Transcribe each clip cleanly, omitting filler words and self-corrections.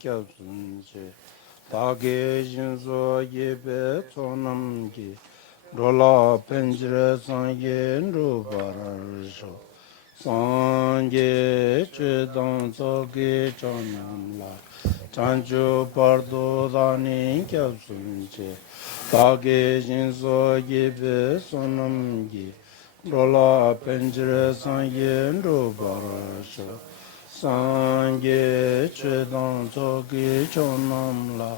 겹순지 다게 진소 예배 소남기 롤라 벤지레 상예 루바르쇼 상계 최동 저기 전남라 장주 버도다니 겹순지 다게 진소 예배 소남기 롤라 벤지레 상예 루바르쇼 상계 최동 저기 전남라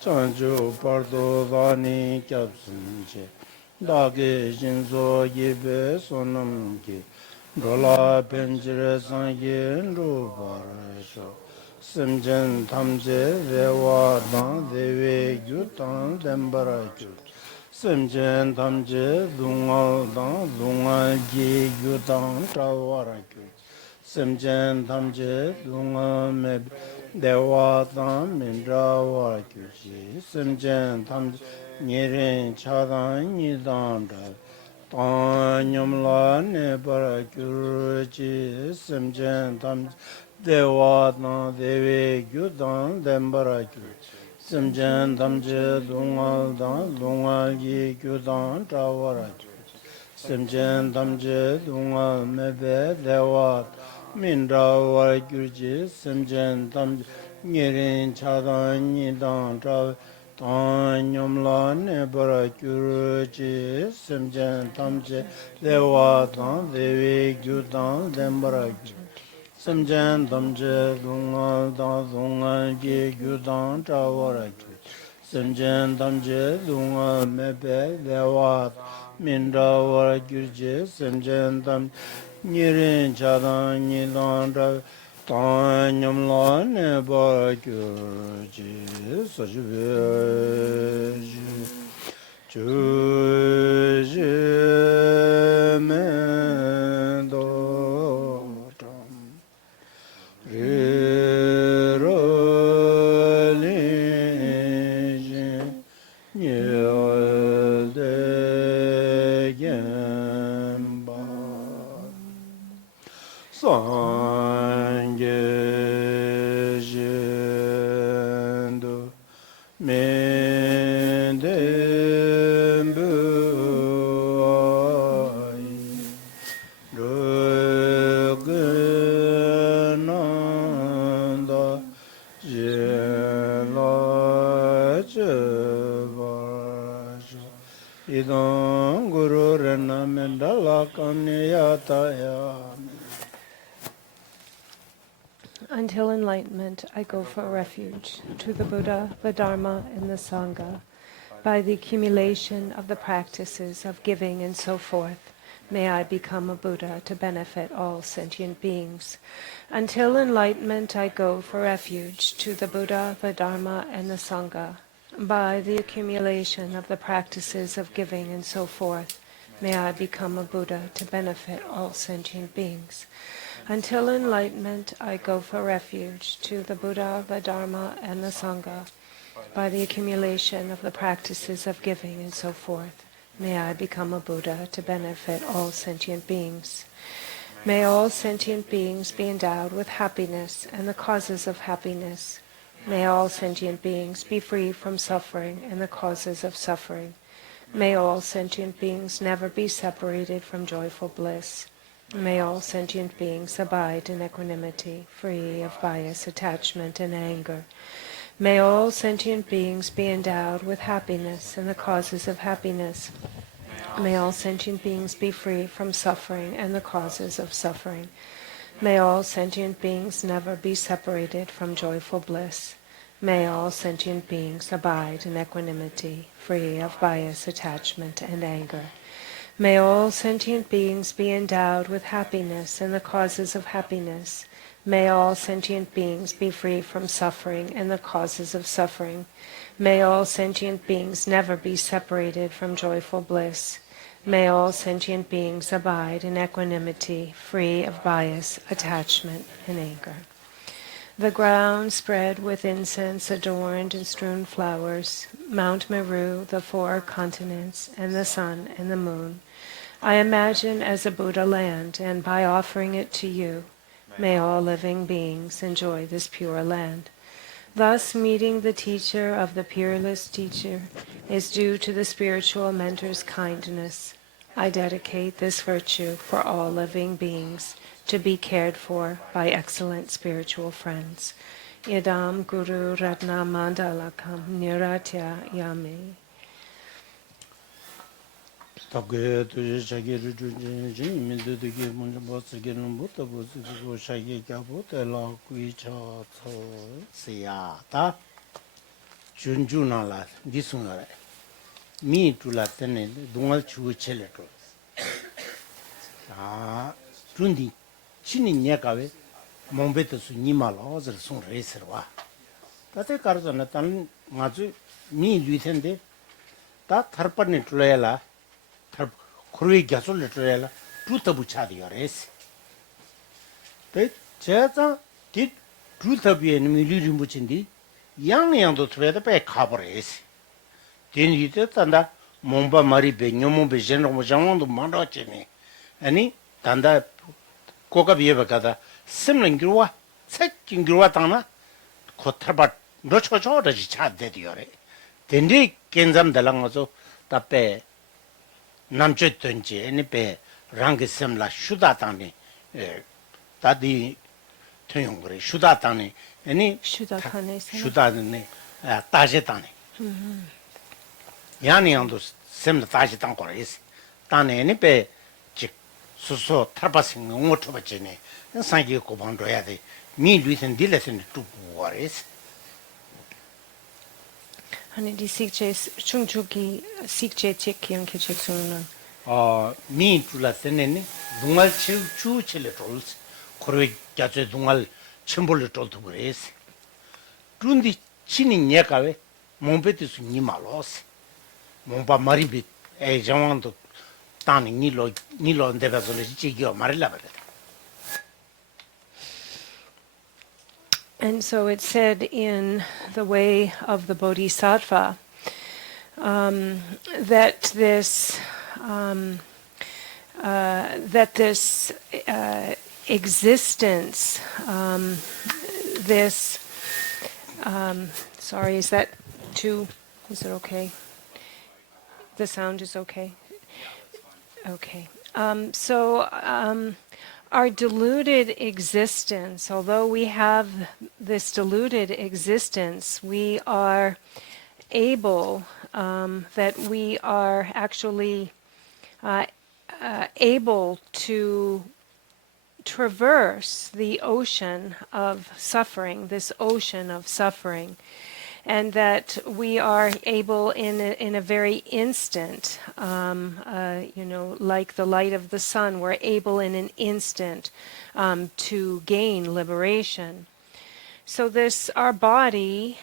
장주 버도다니 겹순지 다게 진소 예배 소남기 롤라 벤지레 상예 루바르쇼 심전 탐제 외와당 대외 유당 덴바라주 심전 탐제 둥알당 둥알기 유당 tra와라주 심전 탐제 둥알메 대와당 민라와라주 심전 탐제 니린 차당 니당다 Tanyamla para gyurji simjen tam dewa dewe gyudan dembara gyur simjen tamje dungal dan dungal gi gyudan trawara gyur simjen tamje dungal mebe dewa mindrawara gyurji simjen tam nyerin chadan nidan traw Tanyamla para gyurji simjen tamje dewa dan dewe gyudan dembara gyur simjen tamje dungal dan dungal gi gyudan trawara gyur simjen tamje dungal mebe dewa mindrawara gyurji simjen tam nyirin chadan nidan traw Tanyamla para gyurji sajveji Juji mendotam Riroliji nyalde gemba Sangejendo mendembuai Rugunanda jela jevaja Idam guru rena mendala kamniyataya Until enlightenment, I go for refuge to the Buddha, the Dharma, and the Sangha. By the accumulation of the practices of giving and so forth, may I become a Buddha to benefit all sentient beings. Until enlightenment, I go for refuge to the Buddha, the Dharma, and the Sangha. By the accumulation of the practices of giving and so forth, may I become a Buddha to benefit all sentient beings. Until enlightenment, I go for refuge to the Buddha, the Dharma, and the Sangha. By the accumulation of the practices of giving and so forth, may I become a Buddha to benefit all sentient beings. May all sentient beings be endowed with happiness and the causes of happiness. May all sentient beings be free from suffering and the causes of suffering. May all sentient beings never be separated from joyful bliss. May all sentient beings abide in equanimity, free of bias, attachment, and anger. May all sentient beings be endowed with happiness and the causes of happiness. May all sentient beings be free from suffering and the causes of suffering. May all sentient beings never be separated from joyful bliss. May all sentient beings abide in equanimity, free of bias, attachment, and anger. May all sentient beings be endowed with happiness and the causes of happiness. May all sentient beings be free from suffering and the causes of suffering. May all sentient beings never be separated from joyful bliss. May all sentient beings abide in equanimity, free of bias, attachment, and anger. The ground spread with incense adorned and strewn flowers, Mount Meru, the 4 continents, and the sun and the moon, I imagine as a Buddha land, and by offering it to you, may all living beings enjoy this pure land. Thus, meeting the teacher of the peerless teacher is due to the spiritual mentor's kindness. I dedicate this virtue for all living beings to be cared for by excellent spiritual friends. Idam Guru Ratna Mandalakam Niratya Yami. Takke tuje shage ruju jin mindu de ge mun bo se ge nun bo ta bo se go shage kya bo ta la kui cha tso sia ta jun ju na la di sun la mi tu la tene dongal chu chele to a jun di chini nya ka we mon be to su ni ma lo zer sun re ser wa ta te kar zo na tan nga ju mi lu ten de ta thar par ne tu la 코르이 가솔을 들어야 두터부 차디어레스 데 제자 디 두터비에 미리리 묻힌디 양양도 트레다 배 카버레스 딘이데 단다 몽바 마리 베뇨모 베젠로 모장원도 만다체니 아니 단다 코가 비에바가다 심랭기와 책긴기와 당나 코타바 노초초르지 차데디어레 딘디 겐잠 달랑어서 답배 남쳤던지 아니베 랑게 셈라 슈다다니 다디 토용거리 슈다다니 아니 슈다네 따제다니 야니안도 셈라 따제단 거레스 다네 아니베 직 수소 타바싱 응어토바지네 상기 고반도야 돼 미르isen 딜레슨 두고레스 Hani di sikche chungchuki sikche cheki anke cheksuna. Mi tula senene dungal chu chele trolls korwe gyatse dungal chembol trolto bures. Tundi chini nyekawe mompeti su ni malos. Mompa maribit e jamando tani nilo ndebazole chigio marilla bele. And so it's said in the way of the Bodhisattva that this existence, sorry, is that too? Is it okay? The sound is okay. Okay. Our deluded existence, although we have this deluded existence, we are able, that we are actually able to traverse the ocean of suffering, this ocean of suffering, and that we are able in a very instant, like the light of the sun, we're able in an instant to gain liberation. So our body,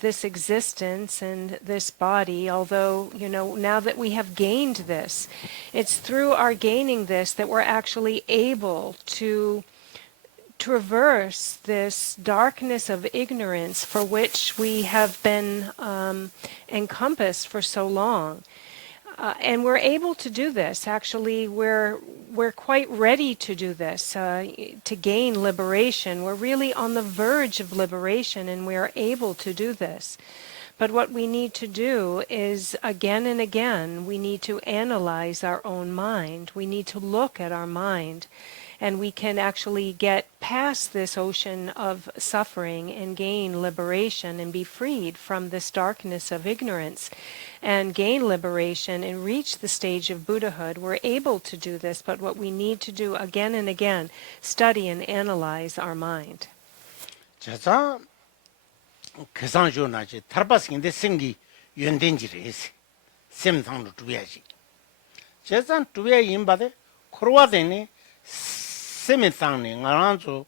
this existence and this body, although, now that we have gained this, it's through our gaining this that we're actually able to traverse this darkness of ignorance for which we have been encompassed for so long. And we're able to do this. Actually, we're quite ready to do this, to gain liberation. We're really on the verge of liberation, and we are able to do this. But what we need to do is, again and again, we need to analyze our own mind. We need to look at our mind. And we can actually get past this ocean of suffering and gain liberation and be freed from this darkness of ignorance and gain liberation and reach the stage of Buddhahood. We're able to do this, but what we need to do again and again, study and analyze our mind. 자자 계산조나지 탈바스인데 생기 연된지레스 셈상로 두야지 제산 두야 임바데 코로와데니 세메상네 ngaranzo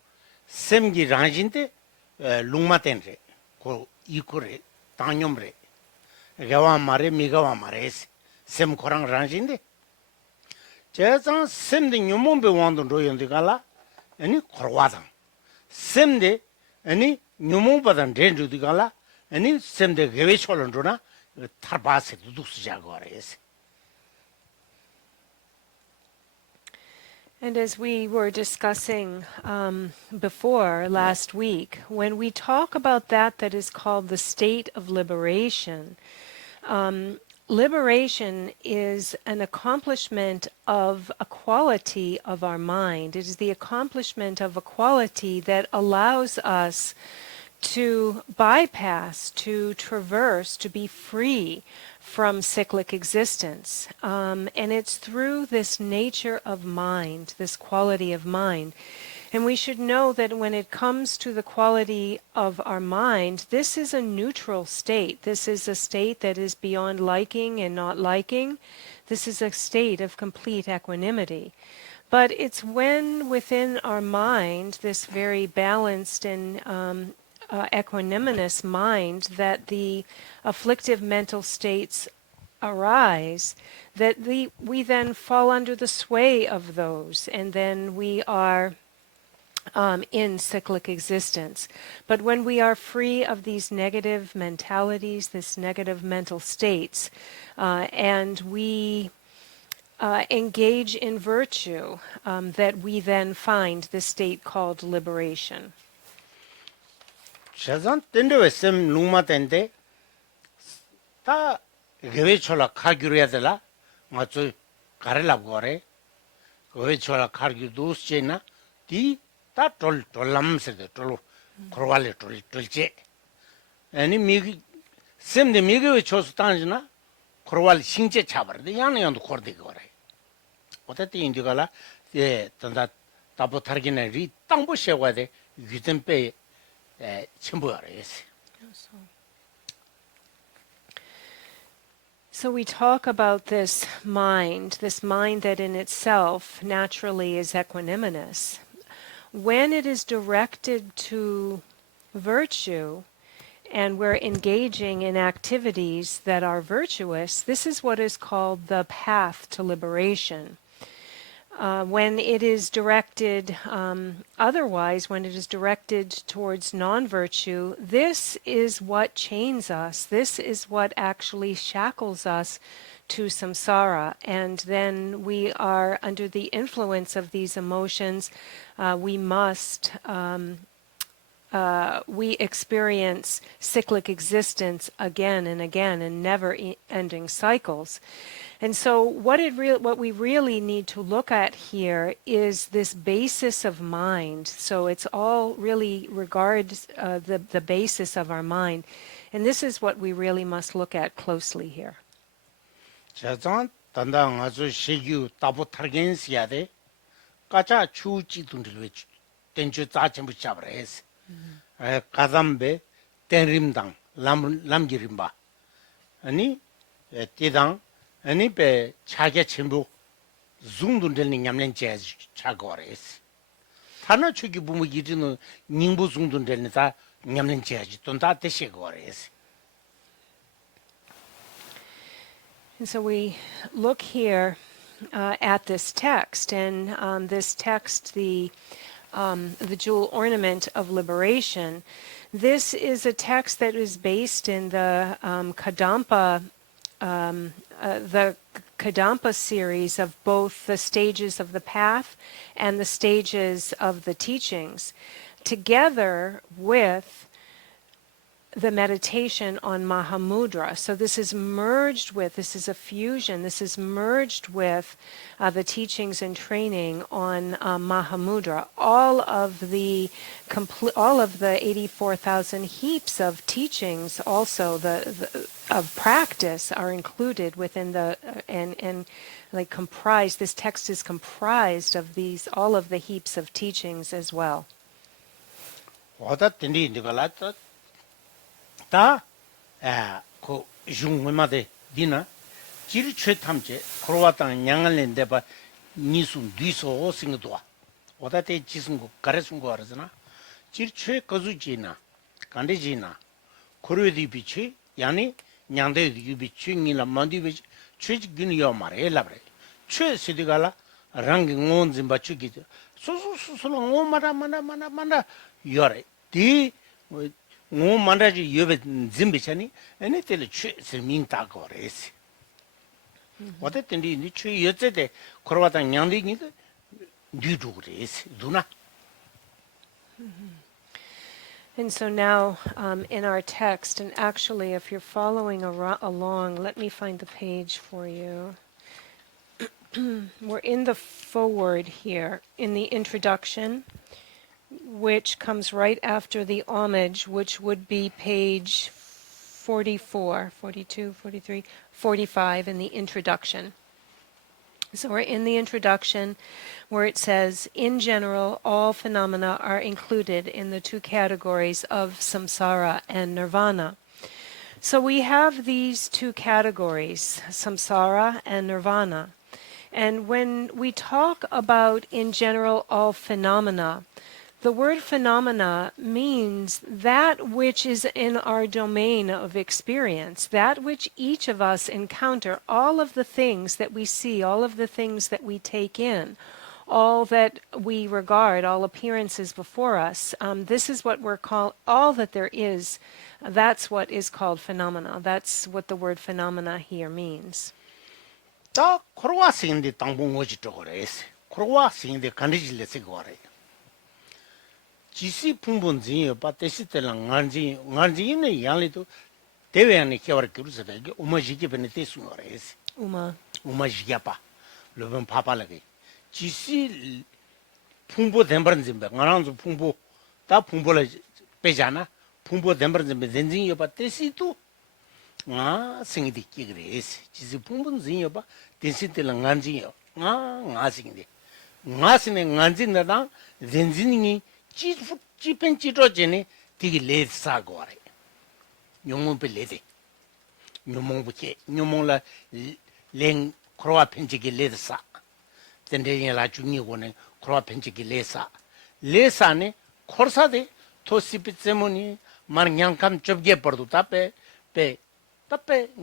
semgi ranjinte lungmatenre ko ikure tanyomre gawa mare migawa mares sem korang ranjinde 제상 semde nyomombe wando royonde gala ani korwadang semde ani nyomombadan rendu gala ani semde gewe cholondona tarbase dudusja gores. And as we were discussing before last week, when we talk about that is called the state of liberation, liberation is an accomplishment of a quality of our mind. It is the accomplishment of a quality that allows us to bypass, to traverse, to be free from cyclic existence. And it's through this nature of mind, this quality of mind. And we should know that when it comes to the quality of our mind, this is a neutral state. This is a state that is beyond liking and not liking. This is a state of complete equanimity. But it's when within our mind, this very balanced and equanimous mind, that the afflictive mental states arise, that we then fall under the sway of those, and then we are in cyclic existence. But when we are free of these negative mentalities, this negative mental states, and we engage in virtue, that we then find the state called liberation. shazan tende wesem luma tende ta gewe chola khagurya dela ngachu karela gore gewe chola khagyu dus chena di ta tolam se de tolo korwale tolche ani mi sem de mi gewe chos tanjna korwale singche chabar de yan yan khorde gore otati indigala ye tanda tapo targina ri tangbo shewa de yutempe So we talk about this mind that in itself naturally is equanimous. When it is directed to virtue and we're engaging in activities that are virtuous, this is what is called the path to liberation. When it is directed otherwise, when it is directed towards non-virtue, this is what chains us. This is what actually shackles us to samsara. And then we are under the influence of these emotions. We experience cyclic existence again and again in never-ending cycles. And so what we really need to look at here is this basis of mind. So it's all really regards the basis of our mind. And this is what we really must look at closely here. 자잔 단당 아주 시규 따보 타르겐시야데 까자 추지 둔들외 땡주 짜침부 잡레스 가담베 땡림당 람기림바 아니 띠당 아니 베 차게 침부 숭둔들니 냠len 재즈 차거레스 타나 추기 부모 기르는 닝부 숭둔들니다 냠len 재즈 돈다 대시거레스. And so we look here at this text, and this text, the jewel ornament of liberation. This is a text that is based in the Kadampa series of both the stages of the path and the stages of the teachings, together with the meditation on Mahamudra. So this is a fusion, this is merged with the teachings and training on Mahamudra. All of the 84,000 heaps of teachings, also of practice, are included within and like comprised. This text is comprised of all of the heaps of teachings as well. 다 그 중마데 디나 질 최탐제 크로와탄 양알렌데 바 니순 뒤소 싱도와 오다테 지승고 가르승고 알잖아 질 최 거주지나 간데지나 코르디 비치 야니 냥데 유비치 니라 만디비 최지균이요 말해 라브레 최 시디갈라 랑기 몬진 바치기 소소소소 오마라마나마나마나 요레 디 ngō mandaji yobe zimbichani, ane tele chue se ming ta go resi. Wate tendi ni chue yotze de korwata nyangdi ngi 뉴두그레스 누나. And so now in our text, and actually if you're following along, let me find the page for you. We're in the forward here, in the introduction, which comes right after the homage, which would be page 44, 42, 43, 45 in the introduction. So we're in the introduction where it says, in general, all phenomena are included in the two categories of samsara and nirvana. So we have these two categories, samsara and nirvana. And when we talk about, in general, all phenomena, the word phenomena means that which is in our domain of experience, that which each of us encounter, all of the things that we see, all of the things that we take in, all that we regard, all appearances before us. This is what we're called, all that there is, that's what is called phenomena. That's what the word phenomena here means. 다 코로와싱데 당봉오지 저거레스. 코로와싱데 간지질레스 거래. 지시 풍분지 바테시텔랑 nganji 양리도 대외안에 개월 그루서다 이게 오마지게 베네테 수거레스. 오마지게파. 로번 파팔라게. 지시 풍부 덴버는지 나랑도 풍부 다 풍부를 빼잖아. 풍부 덴버는지 덴진이 바테시도 생이디 끼그레스. 지시 풍분지 대시텔랑 nganji요. 생이디. 생이 ngan진다당 덴진이 지pen지로제니 되게 레사고래. 용몽베 레데. 용몽부게 용몽라 랭 크로아 펜지게 레사. 덴데니라 중이고는 크로아 펜지게 레사. 레사네 코르사데 토시피체모니 마르냥감 접게 버도 답에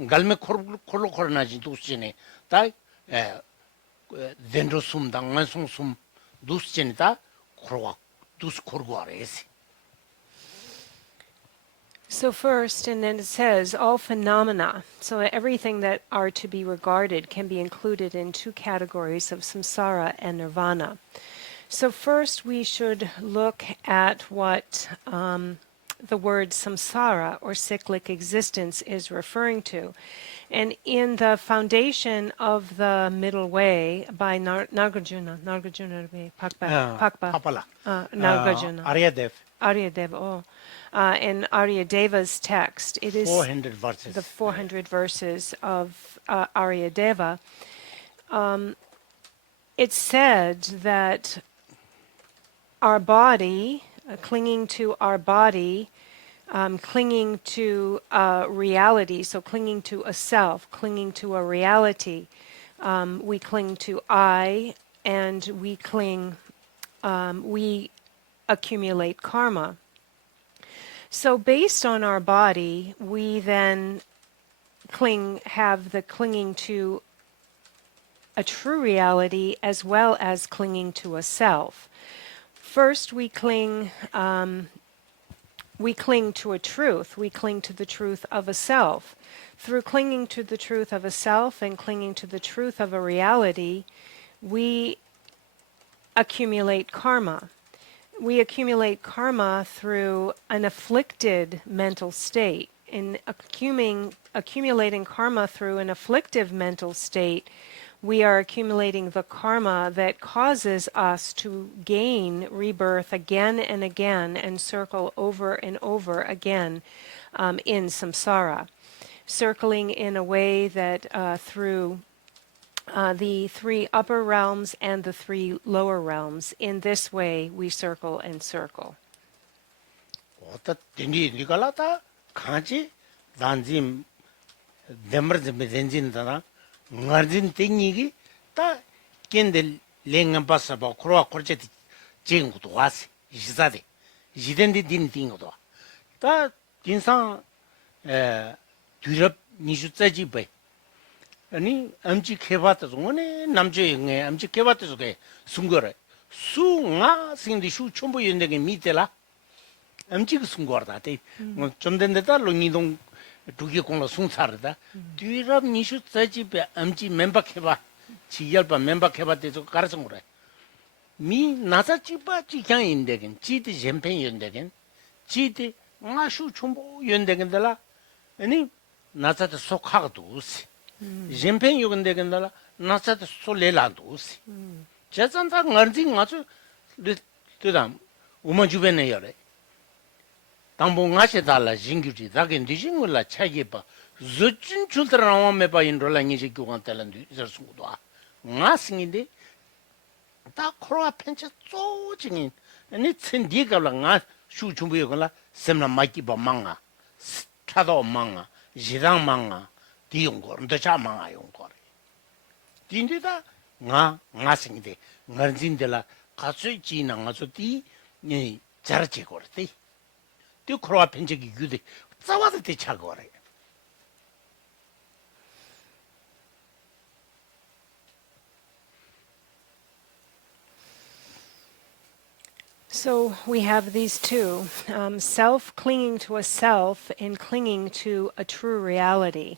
갈메 콜로콜나지 두스제네. 다 덴로숨 당만숨 두스제니다 크로아 So first, and then it says, all phenomena, so everything that are to be regarded can be included in two categories of samsara and nirvana. So first we should look at what the word samsara, or cyclic existence, is referring to. And in the foundation of the Middle Way by Nagarjuna, Aryadeva, in Aryadeva's text, it is 400 verses. The 400 verses of Aryadeva. It said that our body, clinging to our body, clinging to reality, so clinging to a self, clinging to a reality. We cling to I, and we accumulate karma. So based on our body, we then have the clinging to a true reality as well as clinging to a self. First, we cling to a truth. We cling to the truth of a self. Through clinging to the truth of a self and clinging to the truth of a reality, we accumulate karma. We accumulate karma through an afflicted mental state. In accumulating karma through an afflictive mental state, we are accumulating the karma that causes us to gain rebirth again and again and circle over and over again in samsara, circling in a way that through the three upper realms and the three lower realms. In this way, we circle and circle. ngarjin tengi ta kendel lengan passa ba kroa korjet jing gu was jizade jidendi din ting do ta dinsan dürap nisutsaji be ani amji khebata zone namje nge amji khebata zoge sungore su nga singdi shu chombo yendege mitela amji sungorda te 좀 된데다 롱이동 두개 공로 숭사르다 뒤랍 니슈 자지베 암지 멤버케바 지열바 멤버케바 때도 가르쳐 그래 미 나사 찌빠 찌향 인데겐 지디 젬펜 연데겐 지디 마슈 춤보 연데겐달라 아니 나사도 속하고도 우시 젬펜 요근데겐달라 나사도 솔레라도 우시 제잔다 ngārzi ngāzu tūdām uma jubenē yore tāmbu ngāsi tāla jingūji dāgin dījingūla chāgipa zuchin chultara rāwa mepa inrola ngīsi gyūgān tālandu zarsungudwa ngāsi ngīdi tā khurwa pencha tsōchingin nī tsindī kāpla ngā shū chumbu yōgāla semla makipa māngā chādō māngā jidāng māngā dī yōngkor ndachā māngā yōngkor dīndi tā ngā singde ngārzīndela kātsui jīna ngā su tī jarachī kore tī tī khurwa penchaki gyūdi tsawāda tī chā kore. So we have these two, self clinging to a self and clinging to a true reality.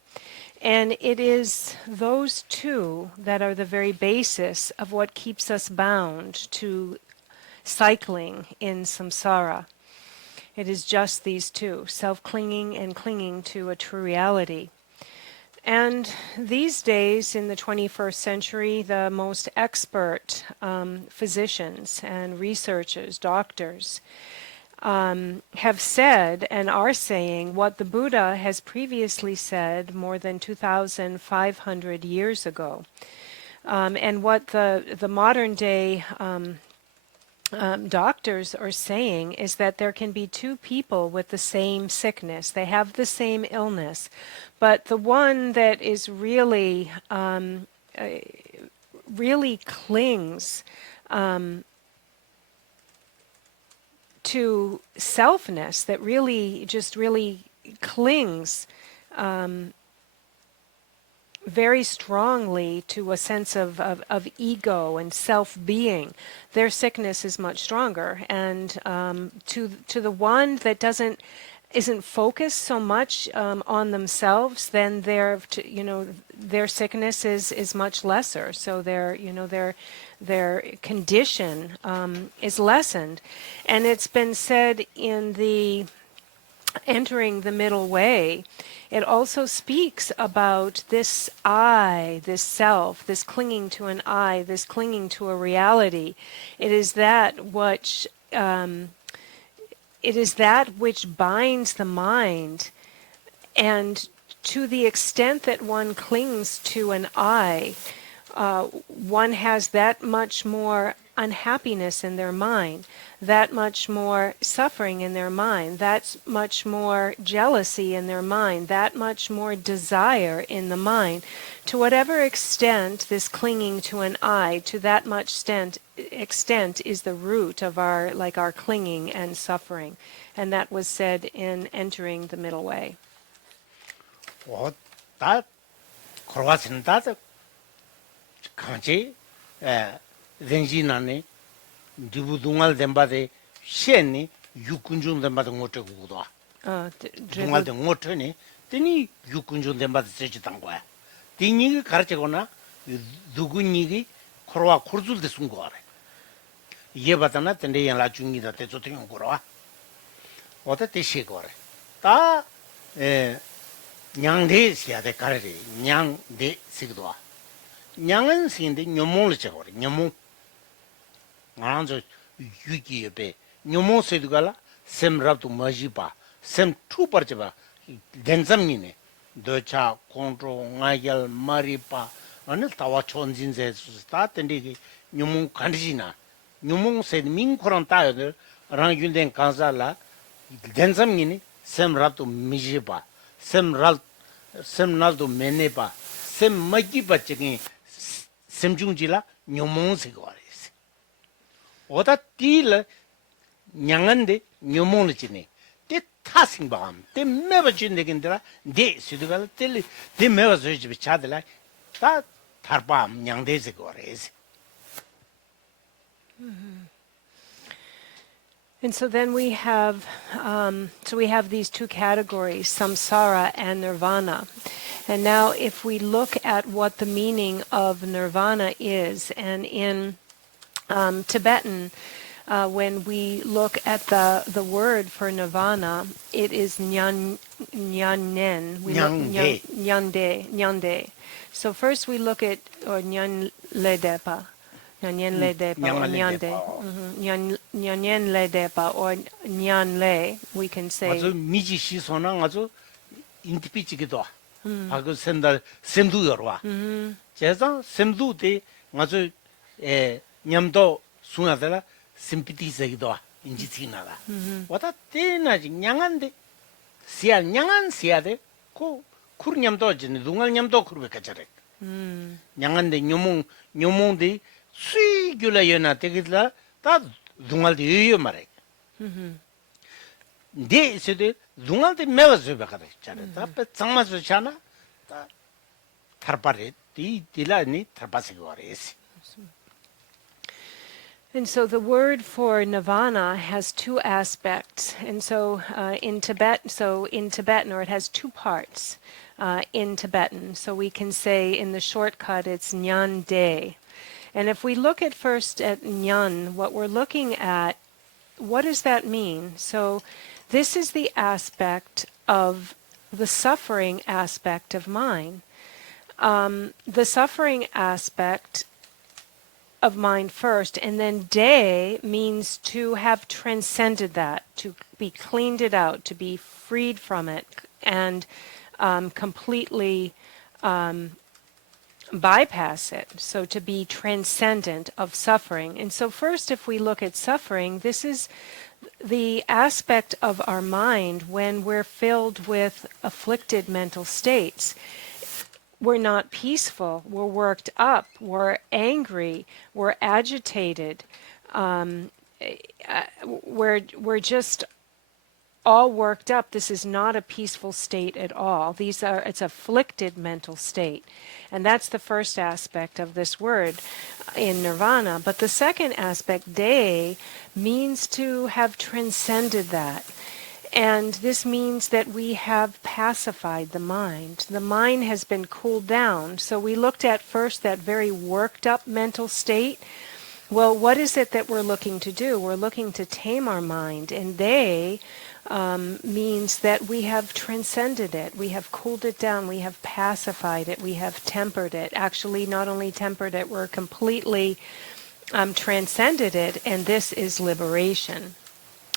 And it is those two that are the very basis of what keeps us bound to cycling in samsara. It is just these two, self-clinging and clinging to a true reality. And these days, in the 21st century, the most expert physicians and researchers, doctors, have said and are saying what the Buddha has previously said more than 2,500 years ago. And what the modern day doctors are saying is that there can be two people with the same sickness. They have the same illness, but the one that is really clings to selfness, that really clings very strongly to a sense of ego and self-being, their sickness is much stronger. And to the one that isn't focused so much on themselves, then their sickness is much lesser. So their condition is lessened. And it's been said in the Entering the Middle Way, it also speaks about this I, this self, this clinging to an I, this clinging to a reality. It is that which binds the mind, and to the extent that one clings to an I, one has that much more unhappiness in their mind, that much more suffering in their mind, that much more jealousy in their mind, that much more desire in the mind. To whatever extent this clinging to an I, to that much extent is the root of our clinging and suffering. And that was said in Entering the Middle Way. 렌지나네 두부둥알 덴바데 셴니 유군중 덴바데 못하고도 둥알 덴 못하니 되니 유군중 덴바데 세지단 거야 디니가 가르쳐거나 누구니기 코로와 코르줄데 순거 알아 이해 받잖아 근데 연락 중이다 대조ting 거라 어때 대시 거래 다에 냥데 시야데 가르리 냥데 시기도 냥은 신데 녀몽을 쳐거래 녀몽 아저 유기에 녀몽 세두가라 셈랍도 마지바 셈 투퍼지바 덴sam이네 더차 콘트로 나이얼 마리파 어느 타와 촌진제 스타텐디 녀몽 간지나 녀몽 세 민코란 따여들 랑윤된 간살라 덴sam이네 셈랍도 미지바 셈날도 메네바 셈 마기바 지금 셈중지라 녀몽세고 알았어. 오다 띠를 냥한데 녀몽을 지네. 때 타싱밤. 때 매버진데긴들아. 네 수두갈 때 매버서지 차들라. 다 달밤 냥대세고 알았어. And so then we have these two categories, samsara and nirvana. And now if we look at what the meaning of nirvana is, and in Tibetan, when we look at the word for nirvana, it is nyanen. We look Nyangde. nyande. So first we look at or nyan ledepa. Nyanyen ledepa or nyande. Nyanyen ledepa or nyanle, we can 아주 say. 미지 시소나 아주 인티피치기도 바그 센다 셈두 여러와 제가 셈두데 아주 냠도 수나들라 심피티세기도 인지티나다 와다 때나지 냥한데 시야 냥한 시야데 고 쿠르냠도 진 둥알냠도 쿠르베카자레 냥한데 뇨몽데 수이귤라여나 되기라 다 둥알데 유유 말해 네 세대 둥한테 매워서 배가다 있잖아. 답에 장마서 잖아. 다 탈바레 디라니 탈바시 거래시. And so the word for nirvana has two aspects. And so in Tibetan, or it has two parts in Tibetan. So we can say in the shortcut it's nyan de. And if we look at first at nyan, what we're looking at, what does that mean? So this is the aspect of the suffering aspect of mind. The suffering aspect of mind first, and then de means to have transcended that, to be cleaned it out, to be freed from it, and completely bypass it, so to be transcendent of suffering. And so first, if we look at suffering, this is the aspect of our mind when we're filled with afflicted mental states. We're not peaceful, we're worked up, we're angry, we're agitated, we're just all worked up. This is not a peaceful state at all. It's afflicted mental state. And that's the first aspect of this word in nirvana. But the second aspect, de, means to have transcended that. And this means that we have pacified the mind. The mind has been cooled down. So we looked at first that very worked up mental state. Well, what is it that we're looking to do? We're looking to tame our mind. And they means that we have transcended it. We have cooled it down. We have pacified it. We have tempered it. Actually, not only tempered it, we're completely transcended it. And this is liberation.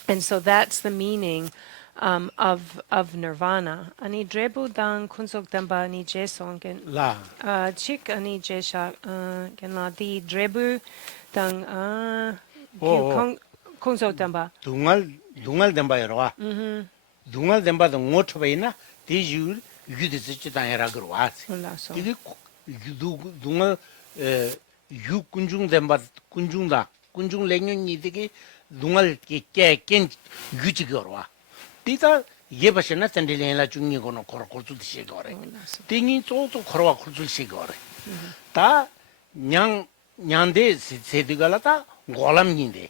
And so that's the meaning of nirvana. Ani drebu dang kunsok damba ani jesong gen 라 chik ani jesha gen la di drebu dang kunsok damba. 둥알 덴바여와 둥알 덴바도 못쳐베이나 디주 유디스치 당해라 그러와 이게 둥알 유 군중 덴바 군중다 군중 랭년이 되게 둥알 깨깬 유지 걸어와 디다 예바시나 텐딜레라 중이고는 코르코르도 시거래 띵이 또또 걸어와 쿨줄 시거래 다 냥데 세디갈라다 골람인데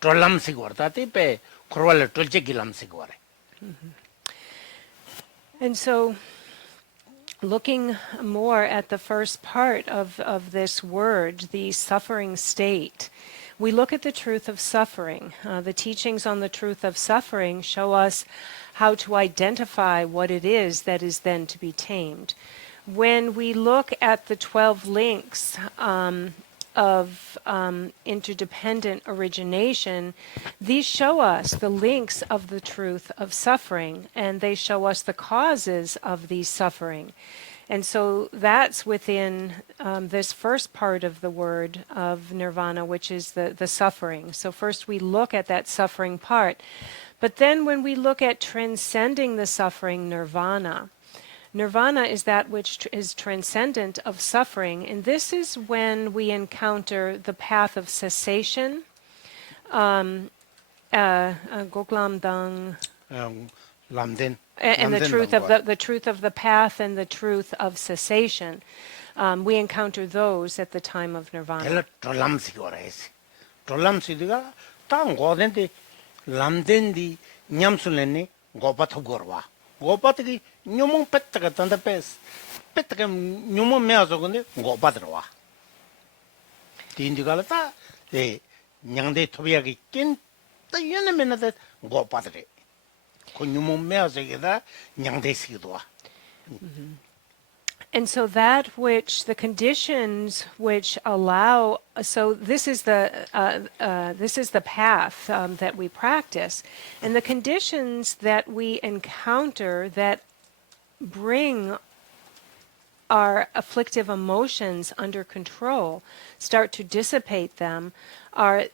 쫄람 시거다테 빼 코르왈 쫄제 길람 시거래. And so, looking more at the first part of this word, the suffering state, we look at the truth of suffering. The teachings on the truth of suffering show us how to identify what it is that is then to be tamed. When we look at the 12 links of interdependent origination, these show us the links of the truth of suffering, and they show us the causes of these suffering. And so that's within this first part of the word of nirvana, which is the suffering. So first we look at that suffering part. But then when we look at transcending the suffering, nirvana is that which is transcendent of suffering. And this is when we encounter the path of cessation, Goklam Dang, 람덴 and the truth of the path and the truth of cessation. We encounter those at the time of nirvana. 쫄람시디가 땅 고된데 람덴디 냠술레니 고바토거와 고바트기 뇽몽 뺐다가 단다 뺐다가 뇽몽 메아서 근데 고바들어와 딘디가라다 에 냥데 토비하기 낀 따연면은 고 빠드래 고뉴몬 메어서게다 냥데스기도 와 And so that which the conditions which allow, so this is the path that we practice, and the conditions that we encounter that bring our afflictive emotions under control, start to dissipate them,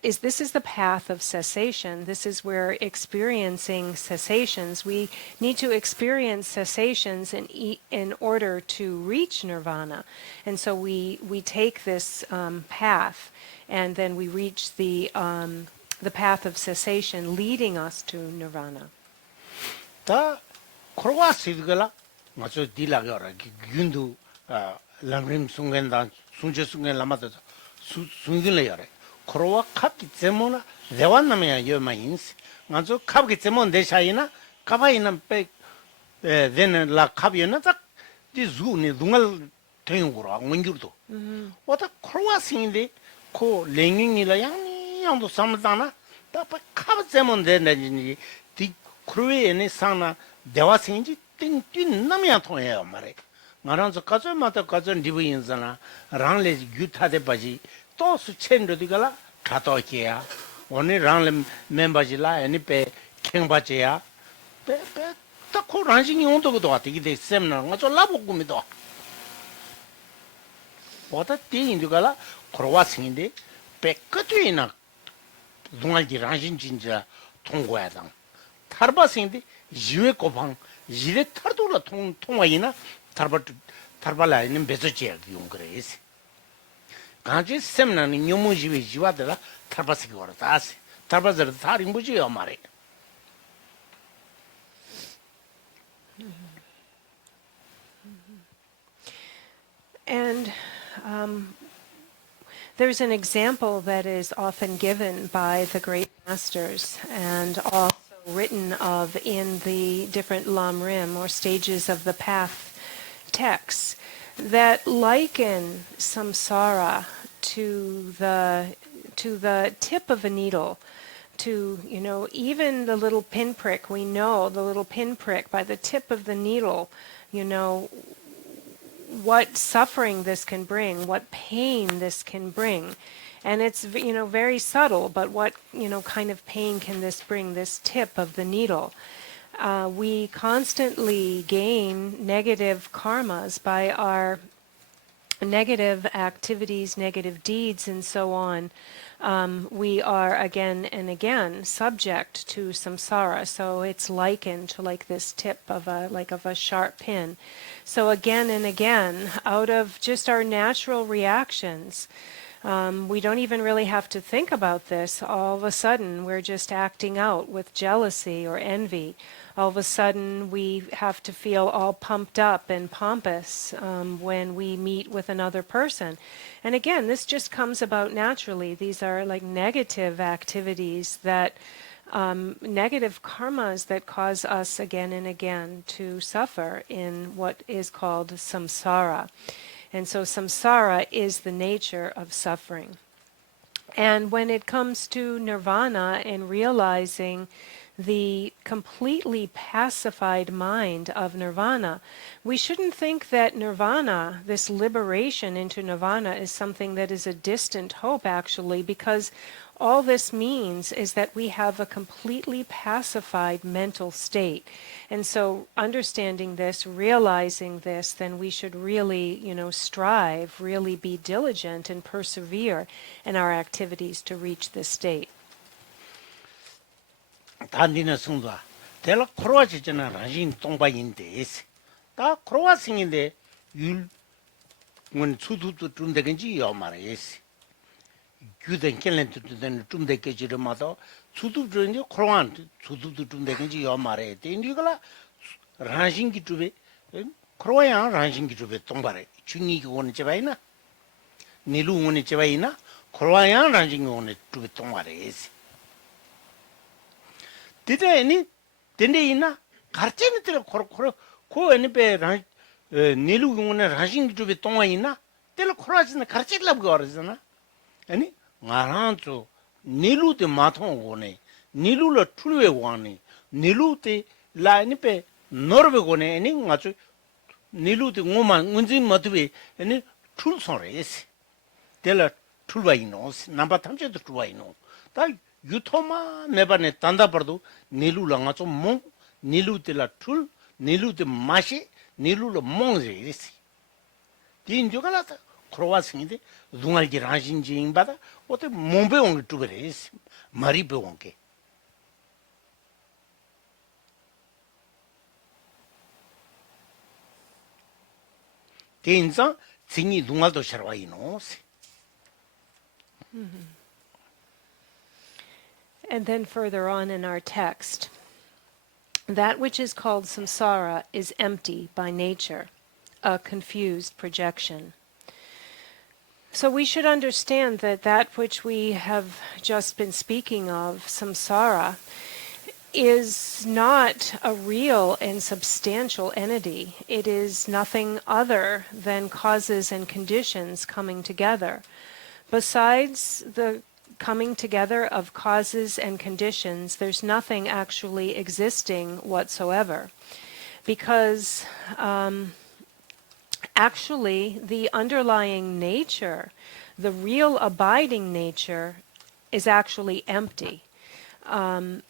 this is the path of cessation. This is where experiencing cessations, we need to experience cessations in order to reach nirvana. And so we take this path, and then we reach the path of cessation leading us to nirvana. 다 크로아시드가 맞아 딜라가 균두 람림 순간다 순제 순간 라마다 순길래요래 크로아 카기 제모나 레완나메야 요마인스 맞아 카기 제모 데샤이나 카바이나 빼 데는 라 카비나 딱 디즈우니 둥알 태용고라 원규도 와다 크로아싱인데 코 랭잉이라 양도 삼다나 다파 카바 제모 데는지 디 크로에네 상나 대화생인지 띵띵 남이야 통해요 말해 말한서 가져마다 가져 리브인잖아 랑레 규타데 바지 또 수첸르디가라 가도키야 오늘 랑레 멤버지라 애니페 캥바지야 베베 딱코 란싱이 온도도 같아 이게 셈나 가져 라보고미도 뭐다 띵인디가라 크로와싱인데 백거주이나 동알지 란싱 진짜 통과야당 타르바싱인데 지외 고방 이래 타르도라 통화이나 타르발라이는 베저지야 용그레스 간지 셈나는 뇽무지비 지와들라 타르바스기 거라다스 타르바저 타링부지요 말에 And there's an example that is often given by the great masters and also written of in the different lamrim or stages of the path texts that liken samsara to the tip of a needle, to, even the little pinprick. We know the little pinprick by the tip of the needle, what suffering this can bring, what pain this can bring. And it's, very subtle, but what, kind of pain can this bring, this tip of the needle? We constantly gain negative karmas by our negative activities, negative deeds, and so on. We are again and again subject to samsara. So it's likened to like this tip of a sharp pin. So again and again, out of just our natural reactions, we don't even really have to think about this. All of a sudden, we're just acting out with jealousy or envy. All of a sudden, we have to feel all pumped up and pompous when we meet with another person. And again, this just comes about naturally. These are like negative activities that, negative karmas that cause us again and again to suffer in what is called samsara. And so samsara is the nature of suffering. And when it comes to nirvana and realizing the completely pacified mind of nirvana, we shouldn't think that nirvana, this liberation into nirvana, is something that is a distant hope, actually, because all this means is that we have a completely pacified mental state. And so understanding this, realizing this, then we should really, strive, really be diligent and persevere in our activities to reach this state. 단디는 성도아 대라 크로아지잖아 라진 동바인데 다 크로아싱인데 율문 수두도 좀 되긴지 요 말이에스 규된 켈렌트도 좀 되게지르마도 수두도 크로안 수두도 좀 되긴지 요 말에 인디가 라진기 주베 크로아야 라진기 주베 동바래 중이기 오는 제바이나 니루 오는 제바이나 크로아야 라진기 오는 주베 동바래스 디데니 덴데이나 가르치는 데를 코로 코 애니베 니루군의 라싱 주베 동화이나 데를 코라지는 가르치려고 그러잖아. 아니 ngaranzo nilu de mathon gone nilu la tulwe wani nilu de la ni pe norbe gone ni ngachu nilu de ngoma ngunji matwe ni tul sonres dela tulwa inos namba tamche de tulwa ino ta 유토마 메바네 단다버도 니루랑아 좀몽 니루들라 툴 니루드 마시 니루로 몽제리스 딘조가라다 크로와싱인데 둥알기 라신지인 바다 어때 몽베옹 투베레스 마리베옹게 딘자 징이 둥알도 샤와이노스 And then further on in our text, that which is called samsara is empty by nature, a confused projection. So we should understand that that which we have just been speaking of, samsara, is not a real and substantial entity. It is nothing other than causes and conditions coming together. Besides the coming together of causes and conditions, there's nothing actually existing whatsoever. Because actually the underlying nature, the real abiding nature, is actually empty. And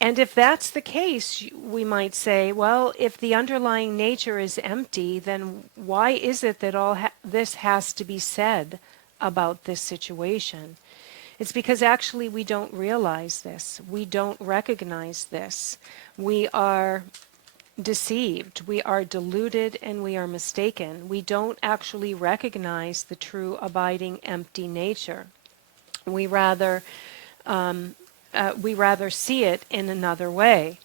if that's the case, we might say, well, if the underlying nature is empty, then why is it that this has to be said about this situation? It's because actually we don't realize this. We don't recognize this. We are deceived. We are deluded and we are mistaken. We don't actually recognize the true abiding empty nature. We rather see it in another way.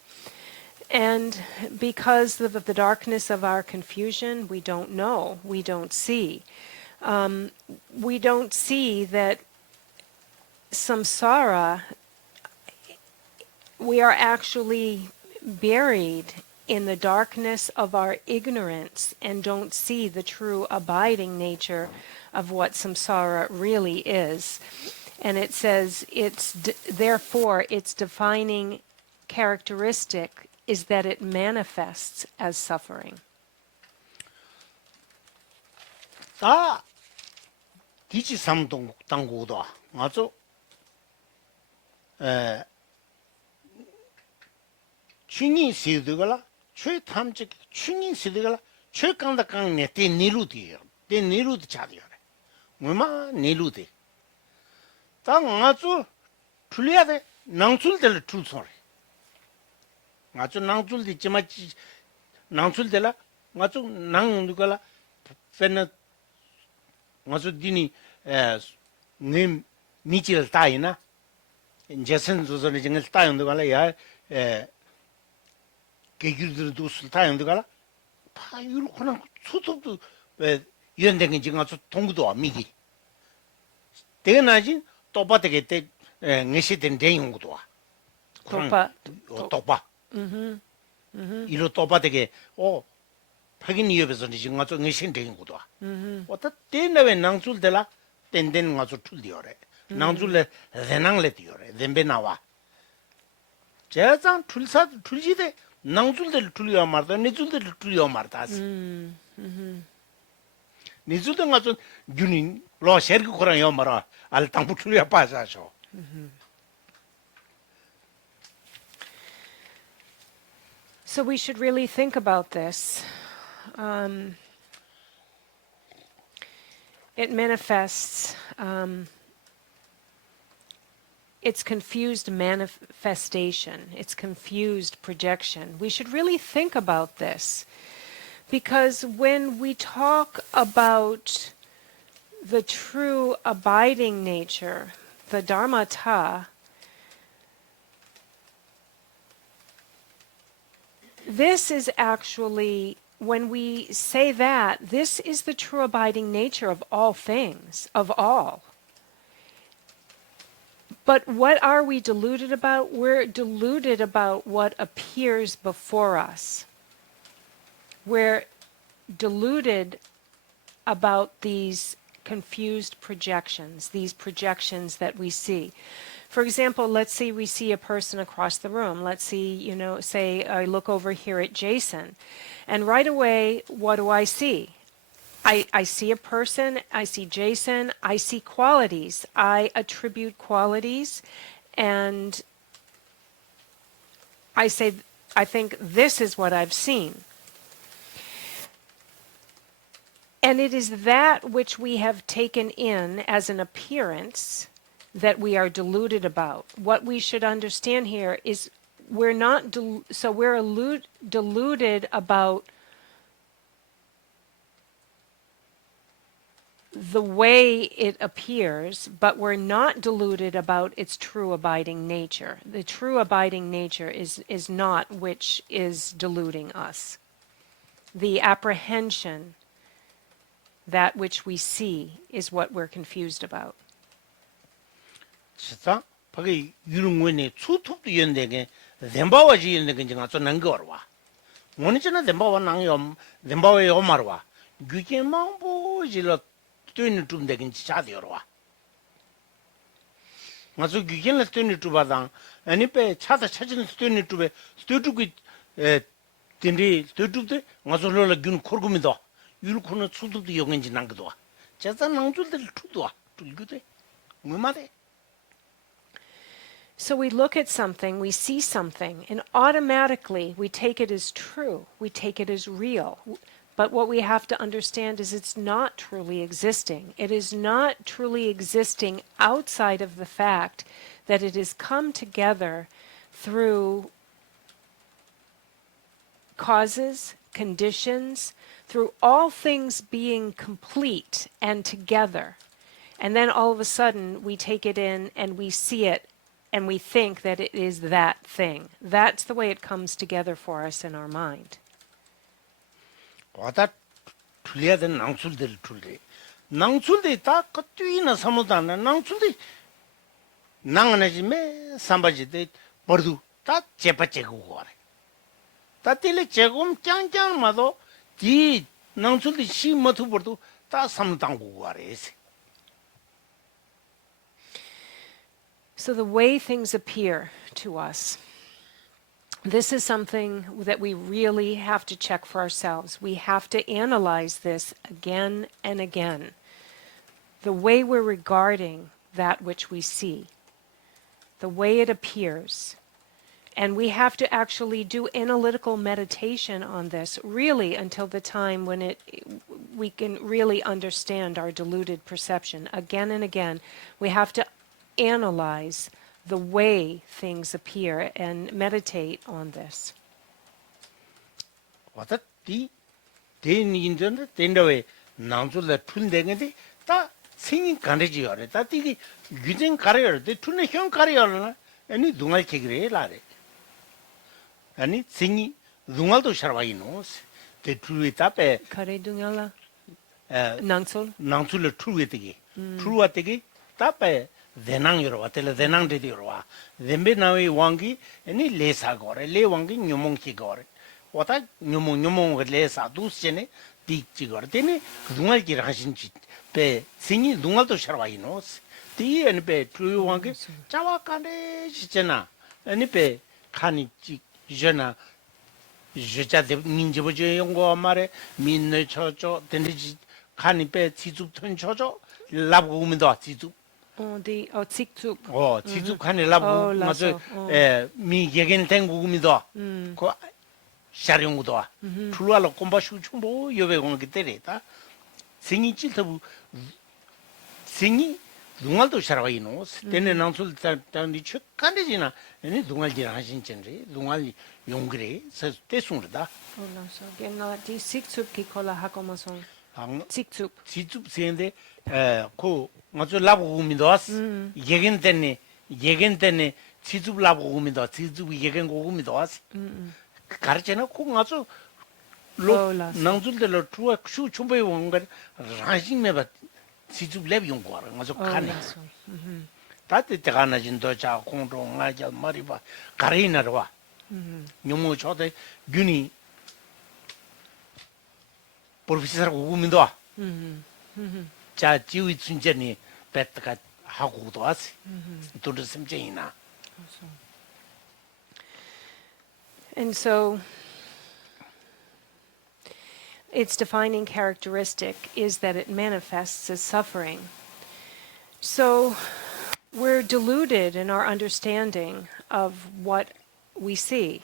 And because of the darkness of our confusion, we don't know, we don't see. We don't see that samsara, we are actually buried in the darkness of our ignorance and don't see the true abiding nature of what samsara really is. And it says therefore its defining characteristic is that it manifests as suffering. 디지 삼동 당고도 맞죠? 춘이 시드가라 최 탐직 춘이 시드가라 최 강다 강네 데 니루디요. 데 니루디 차디요. 뭐마 니루디. 당 아주 풀려야돼. 낭출될 출소리. 아주 낭출디 지마치 낭출될라 아주 낭누가라 페나 아주 디니 님 미칠 따이나 제선 조선이 정말 따용도 갈라 야 개규들도 따용도 갈라 파 이렇게는 수습도 연대긴 지금 아주 동구도 미기 대나지 또바되게 때 응시된 대용구도 와 또바 이로 또바되게 하긴 이업에서 지금 아주 응시된 대용구도 와 어떤 때나왜 낭줄들라 땐된 아주 틀리어래 낭줄래 대낭래 뛰어래 덴베 나와 제장 틀지대 낭줄들 틀려 말다 니줄들 틀려 말다스 니줄들 아주 균인 로 셔그 코랑 요 말아 알 땅부 틀려 빠자셔 So we should really think about this. It manifests its confused manifestation, its confused projection. We should really think about this, because when we talk about the true abiding nature, the dharmata, this is actually, when we say that, this is the true abiding nature of all things, of all. But what are we deluded about? We're deluded about what appears before us. We're deluded about these confused projections, these projections that we see. For example, let's say we see a person across the room. Let's see, say I look over here at Jason, and right away, what do I see? I see a person, I see Jason, I see qualities. I attribute qualities, and I say, I think this is what I've seen. And it is that which we have taken in as an appearance that we are deluded about. What we should understand here is we're not, deluded about the way it appears, but we're not deluded about its true abiding nature. The true abiding nature is not which is deluding us. The apprehension, that which we see, is what we're confused about. 진짜 밖에 유능원에 추톱도 연대게 덴바와지 연대게 지가 좀 난거와 원이잖아 덴바와 낭요 덴바와에 오마르와 규게만 보지라 뜨는 좀 되긴 자되어와 맞아 규게는 뜨는 주바당 아니 빼 차다 찾는 뜨는 주베 스튜디오 에 딘디 스튜디오데 맞아 로라 균 코르고미도 유르코는 추톱도 용인지 난거도 제가 낭줄들 투도 tulgude 뭐마데. So we look at something, we see something, and automatically we take it as true. We take it as real. But what we have to understand is it's not truly existing. It is not truly existing outside of the fact that it has come together through causes, conditions, through all things being complete and together. And then all of a sudden we take it in and we see it and we think that it is that thing. That's the way it comes together for us in our mind. 와다 틀려야 되는 낭술들 틀리. 낭술들 다 그뒤나 사무다나 낭술들 낭안해지매 삼바지들 버두 다 제빠제고 거래. 다 텔레 제금 짱짱마도 디 낭술들 시모토 버두 다 삼당고 거래. So the way things appear to us, this is something that we really have to check for ourselves. We have to analyze this again and again. The way we're regarding that which we see, the way it appears. And we have to actually do analytical meditation on this, really until the time when we can really understand our deluded perception. Again and again, we have to analyze the way things appear and meditate on this. 와다 디 대인인들 된다왜 남줄라 툰데는데 다 생인 가르지요래. 다 디기 유전 가르요래. 툰에 형 가르요래. 아니 동알 계기래 라래. 아니 생이 동알도 샤와이노스. 데 투에 답에 가래 동알라 낭술라 투에 되기. 투와 되기 답에 denang wa tele denang de yorwa dembe nawi wangi ani lesa gore le wangi nyomong ki gore wata nyomong le sa dus chene dik chi gore tene dungal ki rasin chi pe singi dungal to sharwa inos ti ani pe tru wangi chawa kane chi chena ani pe khani chi jena jeja de ninje boje yongo mare minne chocho tene khani pe chizup thon chocho labgo umido chizup 직접. 직접하네 라고 맞아. 미 얘기는 된 거입니다. 그 샤령도 와. 풀알로 콤바슈 춤보 여배 공기 때리다. 생이 찔터 생이 동알도 샤라와이노. 때는 남술 단디 축간데지나. 아니 동알지라 하신 쩐지. 동알 용그래. 때송르다. 올라서 게나티 직접 기콜라 하고마송. 직접 세인데 그 맞아 라고 우미도스 얘긴 때네 지주 라고 우미도 지주 얘긴 거 우미도 왔어 가르쳐나 꼭 맞아 로 남줄들 투어 슈 춤베 원가 라싱메바 지주 랩 용거라 맞아 칸네 다때 때가나 진도 자 공동 아자 머리바 가리나로와 뇽모 저대 균이 프로페서가 우미도 자 지위 순전히 뱉다가 하고도 왔어. 둘을 심쟁이나. And so its defining characteristic is that it manifests as suffering. So we're deluded in our understanding of what we see.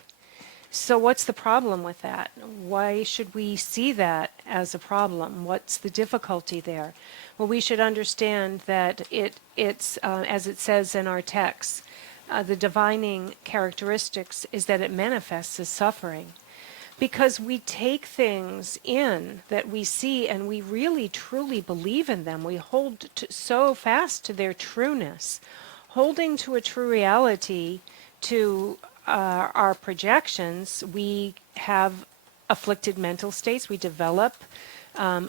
So what's the problem with that? Why should we see that as a problem? What's the difficulty there? Well, we should understand that it's as it says in our text, the defining characteristics is that it manifests as suffering. Because we take things in that we see and we really truly believe in them. We hold so fast to their trueness. Holding to a true reality, to our projections, we have afflicted mental states. We develop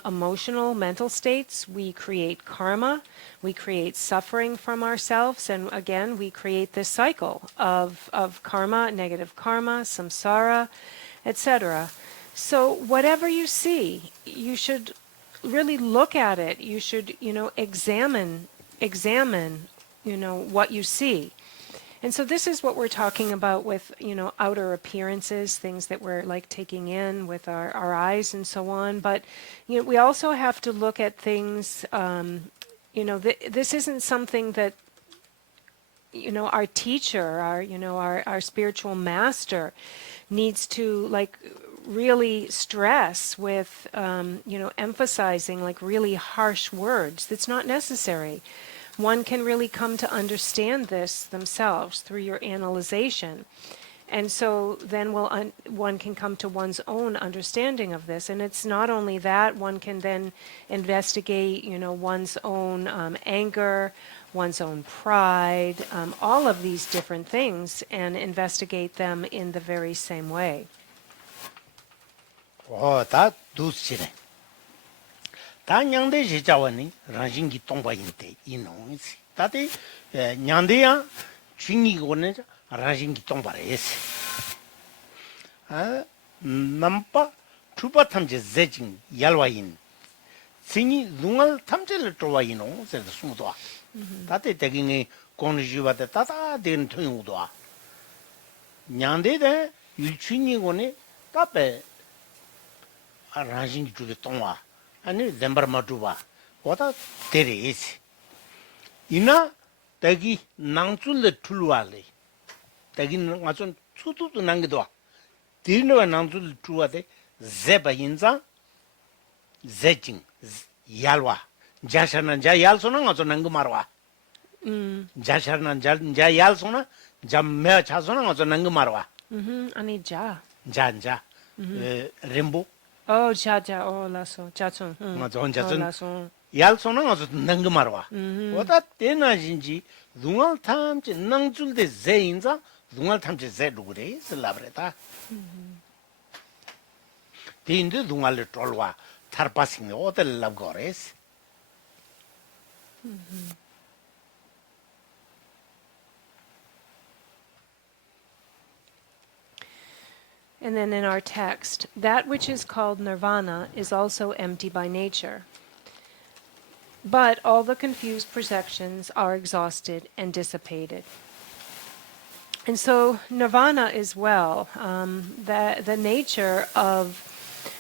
emotional mental states. We create karma. We create suffering from ourselves. And again, we create this cycle of karma, negative karma, samsara, etc. So whatever you see, you should really look at it. You should, examine, what you see. And so this is what we're talking about with, outer appearances, things that we're like taking in with our eyes and so on. But, we also have to look at things, this isn't something that, our teacher, our spiritual master needs to like really stress with, emphasizing like really harsh words. That's not necessary. One can really come to understand this themselves through your analyzation. And so then one can come to one's own understanding of this. And it's not only that, one can then investigate, one's own anger, one's own pride, all of these different things, and investigate them in the very same way. 다 두시네. 다 냥데 지자원이 랑신기 동바인데 이놈이지. 다데 냥데야 중이고는 랑신기 동바레스. 남파 추바 탐제 제징 얄와인. 신이 룽알 탐제를 쪼와이노 세서 숨도와. 다데 대기니 공주바데 따다 된 통우도와. 냥데데 일춘이고네 따베 랑신기 주게 동와. 아니 렘버마두바 보다 데레스 이나 대기 낭줄레 툴와레 대기 나좀 추두도 난게도 디르노 낭줄 툴와데 제바 인자 제징 얄와 자샤난 자 얄소나 가서 난거 말와 자샤난 자 얄소나 잠메 차소나 가서 난거 말와 아니 자자 렘보 자자 라소 자촌 맞아 혼자선 라소 얄소는 어서 능거 말와 어다 때나진지 둥알 탐지 낭줄데 제인자 둥알 탐지 제 누구래 슬라브레다 딘데 둥알을 쫄와 타르파싱 어들 랍거레스 And then in our text, that which is called nirvana is also empty by nature. But all the confused perceptions are exhausted and dissipated. And so nirvana as well, the nature of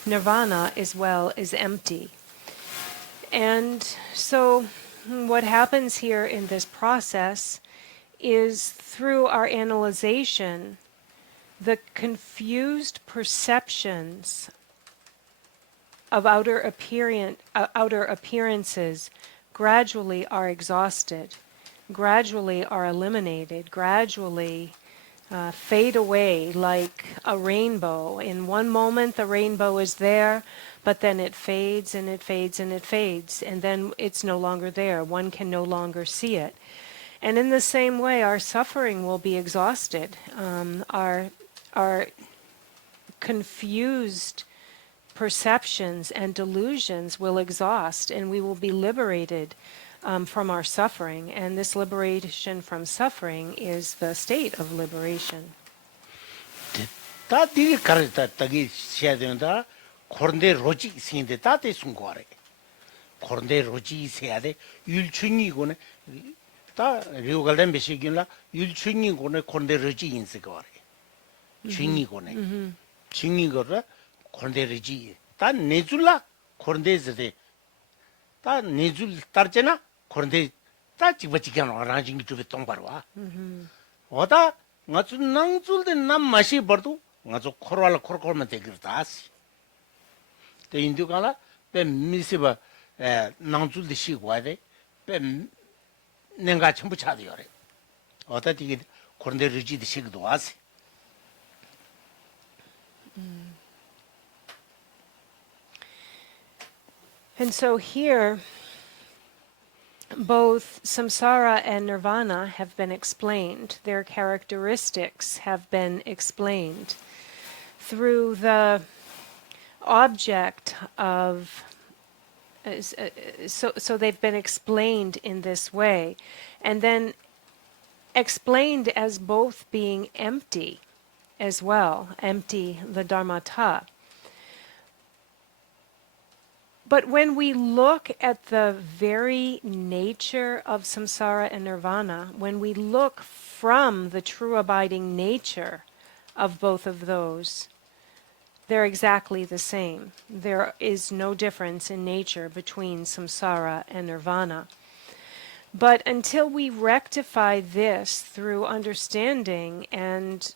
nirvana as well is empty. And so what happens here in this process is through our analyzation, the confused perceptions of outer appearances gradually are exhausted, gradually are eliminated, gradually fade away like a rainbow. In one moment the rainbow is there, but then it fades and it fades and it fades, and then it's no longer there. One can no longer see it. And in the same way, our suffering will be exhausted. Our confused perceptions and delusions will exhaust, and we will be liberated from our suffering. And this liberation from suffering is the state of liberation. 다 디리 가르다 따기 시야된다 코른데 로직 신데 다데 순고아래 고런데 로지 있어야 돼. 율충이고네. 다 류갈된 배식이나 율충이고네 고런데 로지 인스가 와래. 중이고네. 중이거라 고런데 로지. 다 내줄라 고런데서데. 다 내줄 따르잖아. 고런데 다 집어지게 나라진 게 똥바로 와. 어다 ngazu nangzul de nam mashi bardu ngazu khorwala khorkhorma tegirtas te indu kala pe misiba nangzul de shi gwade pe nenga chimbu chadi yore oda digi kornde riji de shi gdwas And so here both samsara and nirvana have been explained. Their characteristics have been explained through the object of. So they've been explained in this way, and then explained as both being empty as well, empty the dharmata. But when we look at the very nature of samsara and nirvana, when we look from the true abiding nature of both of those, they're exactly the same. There is no difference in nature between samsara and nirvana. But until we rectify this through understanding and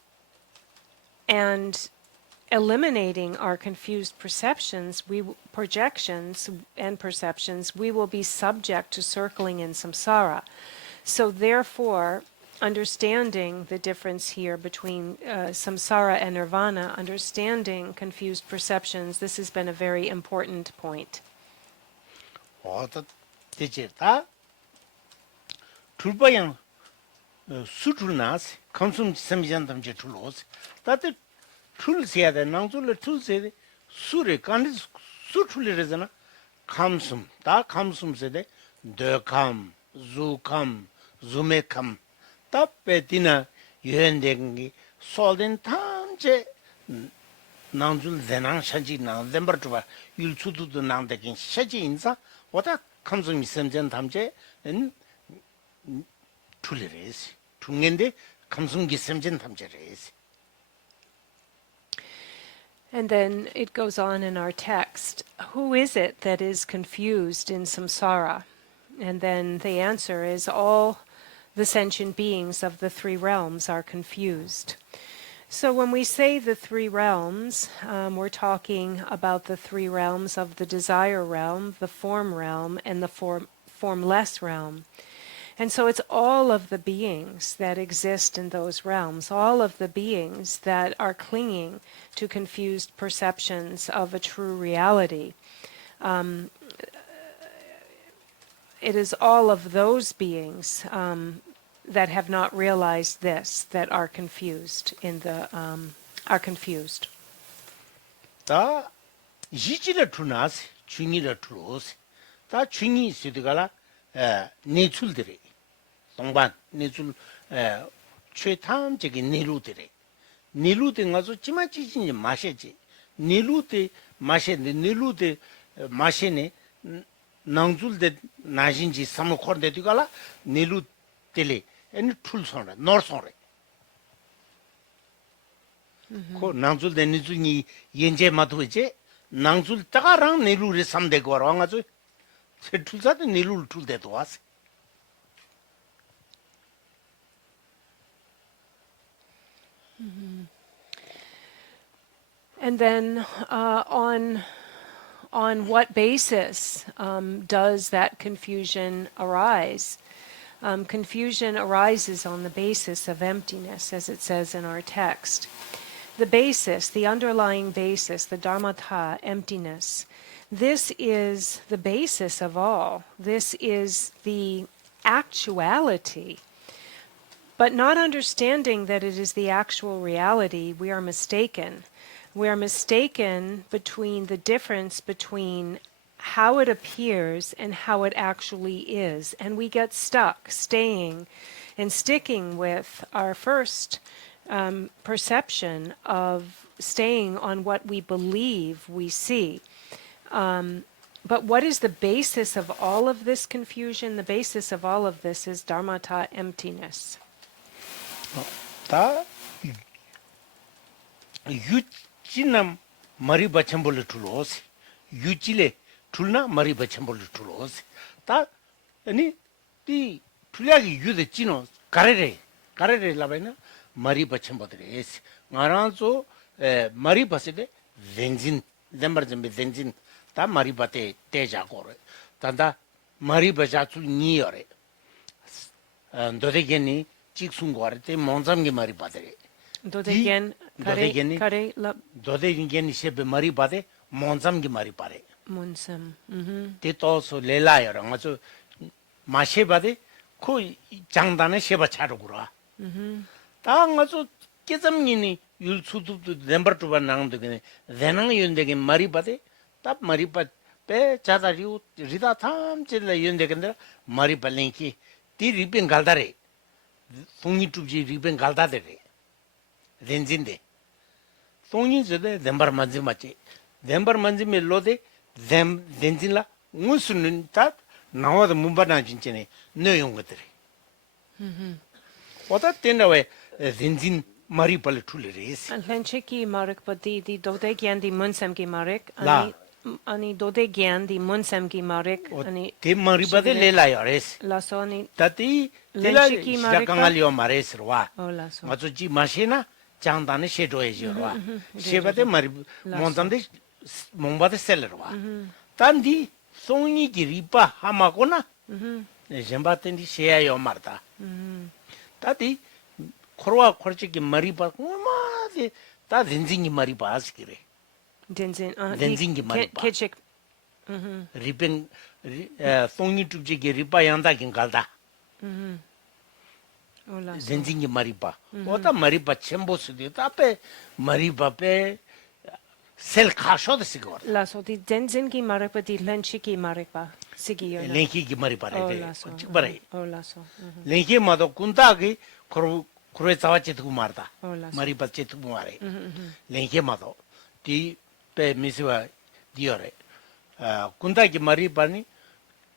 eliminating our confused projections and perceptions, we will be subject to circling in samsara. So therefore, understanding the difference here between samsara and nirvana, understanding confused perceptions, this has been a very important point. 툴세야데 낭줄레 툴세데 수레 간이 수툴레잖아 감숨 다 감숨세데 더감 주감 주메감 답베디나 유엔데기 솔덴 탐제 낭줄 데낭 샤지 나덴버트바 율추두도 낭데긴 샤지 인사 와다 감숨이 셈전 탐제 툴레레스 퉁겐데 감숨기 셈전 탐제레스. And then it goes on in our text, who is it that is confused in samsara? And then the answer is all the sentient beings of the three realms are confused. So when we say the three realms, we're talking about the three realms of the desire realm, the form realm, and the formless realm. And so it's all of the beings that exist in those realms, all of the beings that are clinging to confused perceptions of a true reality. It is all of those beings that have not realized this, that are confused are confused. 다 이지를 투나스 중이를 투로스 다 중이 있으다가 내출들이 동반 내출 최탐적인 내루들이 내루된 가서 지마지진이 마셔지 내루대 마셔네 내루대 마셔네 낭줄데 나진지 삼코르데 뒤가라 내루들이 엔 툴선에 노선에 그 낭줄데 내줄이 연제 마도이제 낭줄 따가랑 내루를 삼대고 와가지고 세 툴사도 내루를 툴대도 왔어. And then on what basis does that confusion arise? Confusion arises on the basis of emptiness, as it says in our text. The basis, the underlying basis, the dharmata, emptiness, this is the basis of all. This is the actuality. But not understanding that it is the actual reality, we are mistaken. We are mistaken between the difference between how it appears and how it actually is. And we get stuck staying and sticking with our first perception of staying on what we believe we see. But what is the basis of all of this confusion? The basis of all of this is dharmata emptiness. 다 유진남 머리 받침벌을 둘러서 유질에 둘나 머리 받침벌을 둘러서 다 아니 이 풀야기 유대 진노 가래래 라바이나 머리 받침벌들이 나란소 머리 받을 벤진 lembarjambe 벤진 다 머리 받에 대자고래 단다 머리 받자출 니어래 도대견이 직순고할 때 몬잠게 머리 받으래 도대견 카레 라 도대견이 셰베 머리 받에 몬잠게 머리 받래 몬삼 대토서 레라여랑 아주 마셰 받에 그 장단에 셰바 차르구라 당 아주 깨점이니 율수도 렘버투바 나는데 그네 대낭 윤데게 머리 받에 딱 머리 받에 자다리우 리다 탐질라 윤데게 머리 발랭키 티 리빈 갈다래 송이 줍지 리벤 갈다데래 렌진데 송이 저데 덴버 만지 맞지 덴버 만지 멜로데 덴 렌진라 무슨은 딱 나와도 문바나 진짜네 내용 것들이 어다 때나왜 렌진 머리 발을 툴레레스 렌치키 마릭 바디 디 도대견 디 문삼기 마릭 아니 도대견 디 문삼기 마릭 아니 데 머리 바데 레라요레스 라소니 다티 렌치키 시작강알요 마레스와 올라소 맞지 마시나 장단에 셰도해지로와 셰바데 머리 몬담데 몽바데 셀러와 단디 송이 기리바 하마고나 젬바텐디 셰야요 마르다 다디 코로와 코르치기 머리바 마데 다 렌징이 머리바 아스기레 렌징이 머리바 케직 리벤 송이 줍지게 리바 양다긴 갈다 올라소 렌징이 머리바 오다 머리바 쳔보스디 따페 머리바페 셀 카쇼드 시고 라소 디 덴진기 마릭 바디 렌치키 마릭 바 시기요 렌키기 머리바레 직바레 올라소 렌키 마도 군다기 코로에 자와치 두고 말다 올라소 머리바 치 두고 말해 렌키 마도 디페 미스와 디어레 군다기 머리바니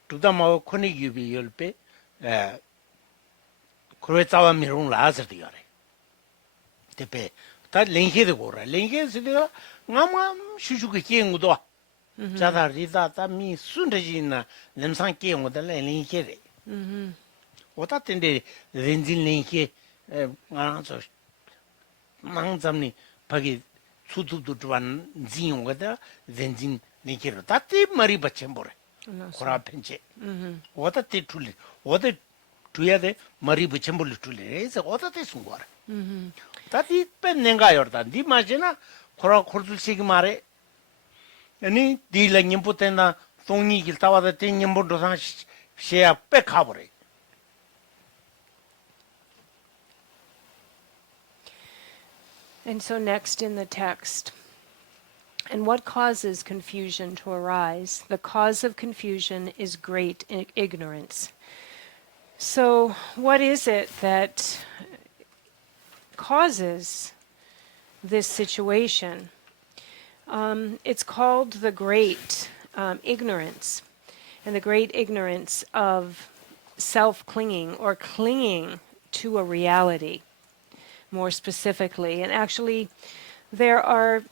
두다마오 코니 유비 열페 코로에 자와 미롱 라서 디어레 데페 다 렌키도 고라 렌키스디가 ngam shushuke kiengu do jada rida ta mi sunrejina lemsan kiengu da len kere ota tende renjin lenke ngana so mangzamni pagi sutudu tuan jingu da renjin lenke ta ti mari bachembore kora penche ota te tuli ota tuya de mari bachembole tuli ese ota te sungwara ta ti penenga yorda di majina 코라 코르들시기 말에 아니 딜랭님 붙었나 송이 길 타와다 땡님 보도상 시야 백하버리 And so next in the text, and what causes confusion to arise? The cause of confusion is great ignorance. So what is it that causes this situation? It's called the great ignorance, and the great ignorance of self-clinging or clinging to a reality, more specifically. And actually, there are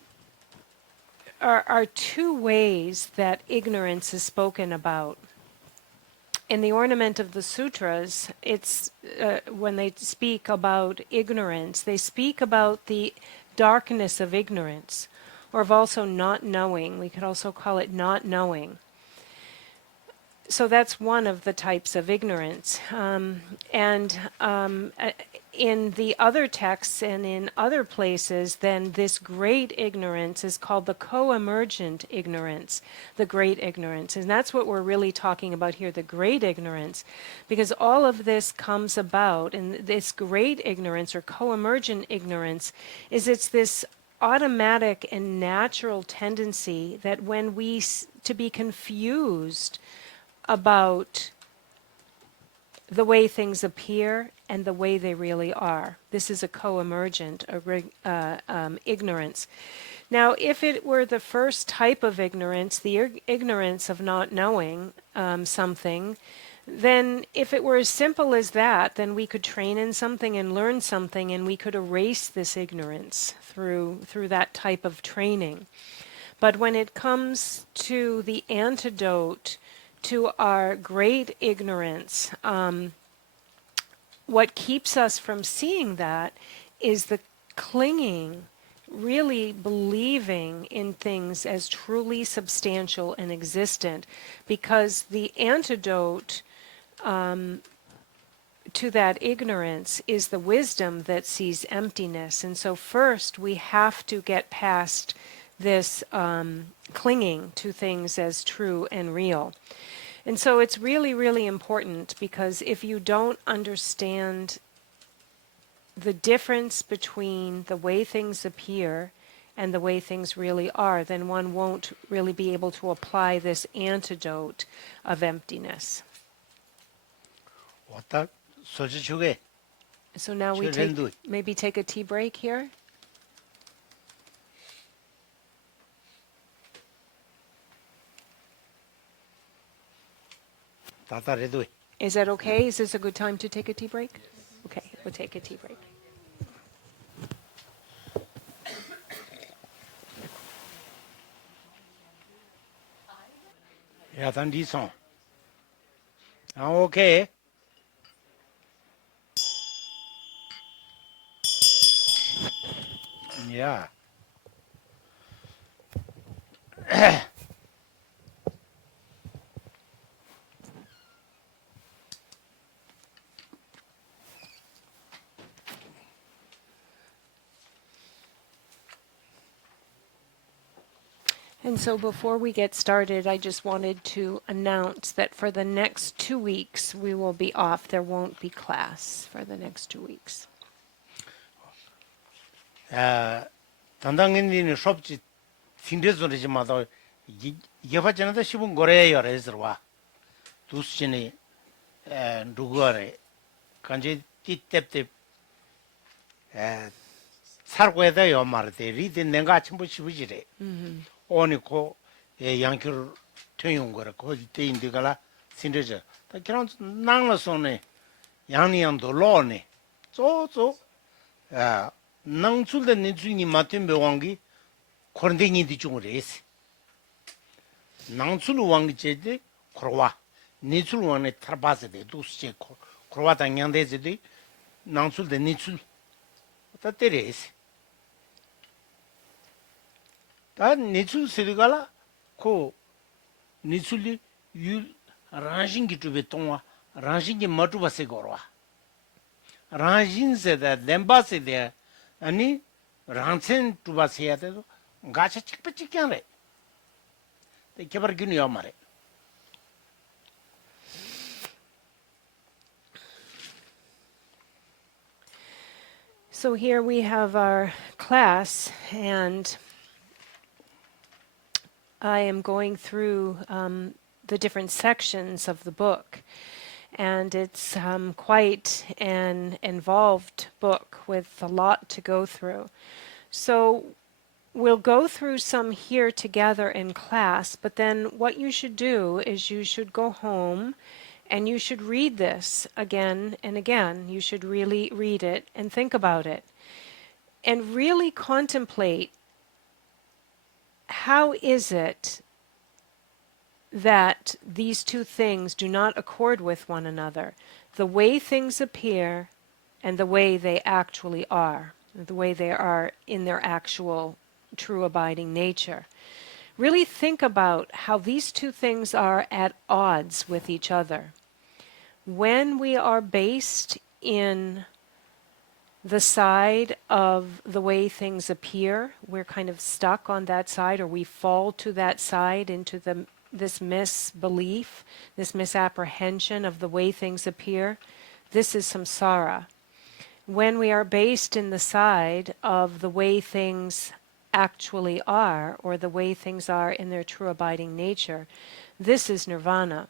two ways that ignorance is spoken about. In the Ornament of the Sutras, it's when they speak about ignorance, they speak about the darkness of ignorance, or of also not knowing. We could also call it not knowing. So that's one of the types of ignorance. In the other texts and in other places, then this great ignorance is called the co-emergent ignorance, the great ignorance. And that's what we're really talking about here, the great ignorance, because all of this comes about, and this great ignorance or co-emergent ignorance is it's this automatic and natural tendency that when we to be confused about the way things appear and the way they really are. This is a co-emergent ignorance. Now, if it were the first type of ignorance, the ignorance of not knowing something, then if it were as simple as that, then we could train in something and learn something, and we could erase this ignorance through that type of training. But when it comes to the antidote to our great ignorance, what keeps us from seeing that is the clinging, really believing in things as truly substantial and existent, because the antidote to that ignorance is the wisdom that sees emptiness. And so first we have to get past this clinging to things as true and real. And so it's really, really important, because if you don't understand the difference between the way things appear and the way things really are, then one won't really be able to apply this antidote of emptiness. 왔다 소지축에 So now we maybe take a tea break here. 다다래도 Is that okay? Is this a good time to take a tea break? Okay, we'll take a tea break. 야단 리송 오케이 야 And so before we get started, I just wanted to announce that for the next 2 weeks, we will be off. There won't be class for the next 2 weeks. 단당인디는 숍지 팅데즈르지마도 이게바잖아도 10분 거래요 레스와 두스진이 누구아래 간제 띠탭탭 살고 해도요 말대 리드 내가 아침 보시부지래 오니고 양큐를 퇴용 거라 거기 때 인디가라 신데저 다 그런 낭라서네 양니양도 로네 쪼쪼 낭출된 니주니 마틴 배왕기 코른데니디 중으레스 낭출 왕기 제데 코와 니출 왕네 타바세데 두스체 코와 당양데제데 낭출된 니출 따테레스 다 니출 세리가라 코 니출리 유 랑징기 투베 똥와 랑징기 마투바세 거와 랑진세다 렘바세데 아니 랑센 투바세야데도 가차 찍빠찍게 데 개버기니요 말에 So here we have our class, and I am going through the different sections of the book, and it's quite an involved book with a lot to go through. So we'll go through some here together in class, but then what you should do is you should go home and you should read this again and again. You should really read it and think about it and really contemplate, how is it that these two things do not accord with one another? The way things appear and the way they actually are, the way they are in their actual true abiding nature. Really think about how these two things are at odds with each other. When we are based in the side of the way things appear, we're kind of stuck on that side, or we fall to that side into this misbelief, this misapprehension of the way things appear. This is samsara. When we are based in the side of the way things actually are, or the way things are in their true abiding nature, this is nirvana.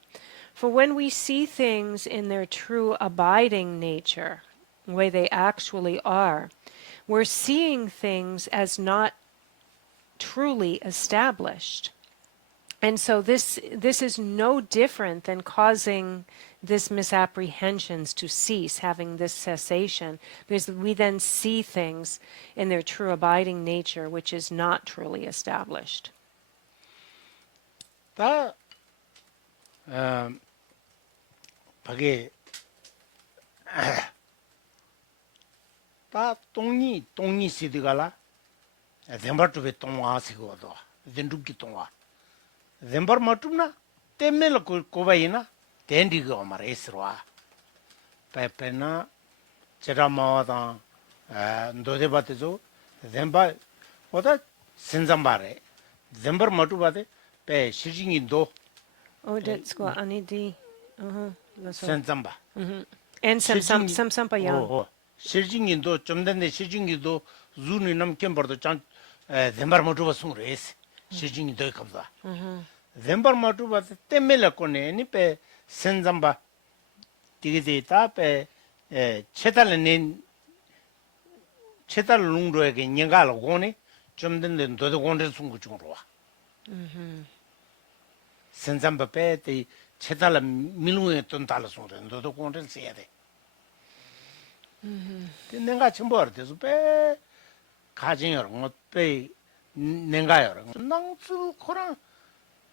For when we see things in their true abiding nature, the way they actually are, we're seeing things as not truly established. And so this is no different than causing this misapprehensions to cease, having this cessation, because we then see things in their true abiding nature, which is not truly established. 다 밖에 다 동니 시디가라 덴바트베 동와시고도 덴두기 동와 덴버 마툼나 때멜 고바이나 덴디고 마레스로아 페페나 제라마다 도데바테조 덴바 오다 신잠바레 덴버 마투바데 배 시징인도 Oh, that's what anidi. 신잠바 And some yang. 시징인도 좀 된데 시징이도 주니 남캠버도 짠 덴버 마투바 숭레스 시징이도 갑다 덴버 마투바 때멜 거네 배 신잠바 디게데타 배 체달린 체달 룽로에게 녀갈 고네 좀 된데 도도 고네 숭고 중으로 와 신잠바 때 체달 밀루에 돈달로 숭데 도도 고네 써야 돼 내가 전부 알아서 배 가정여 뭐배 내가요 낭수 코랑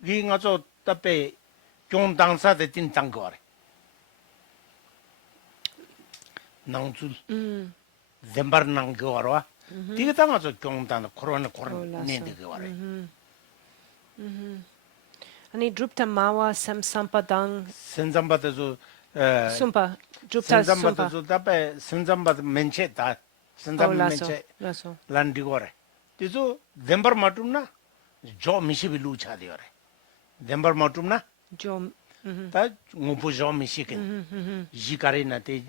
이가 저 답배 경당사대 딘당 거래 낭수 zembarnang 거와 디가 당아서 경당 코로나 내데 거래 Ani drupta mawa sampadang sen잠바도 sumpa drupta sumpa. sen잠바도 답배 sen잠바도 멘체다 sen잠 멘체 Laso. 란디 거래 디조 zembar 마tum나 조 미시비 루차 되어래 zembar 마tum나 Jom. 다 무부 조 미시게 지가리나 데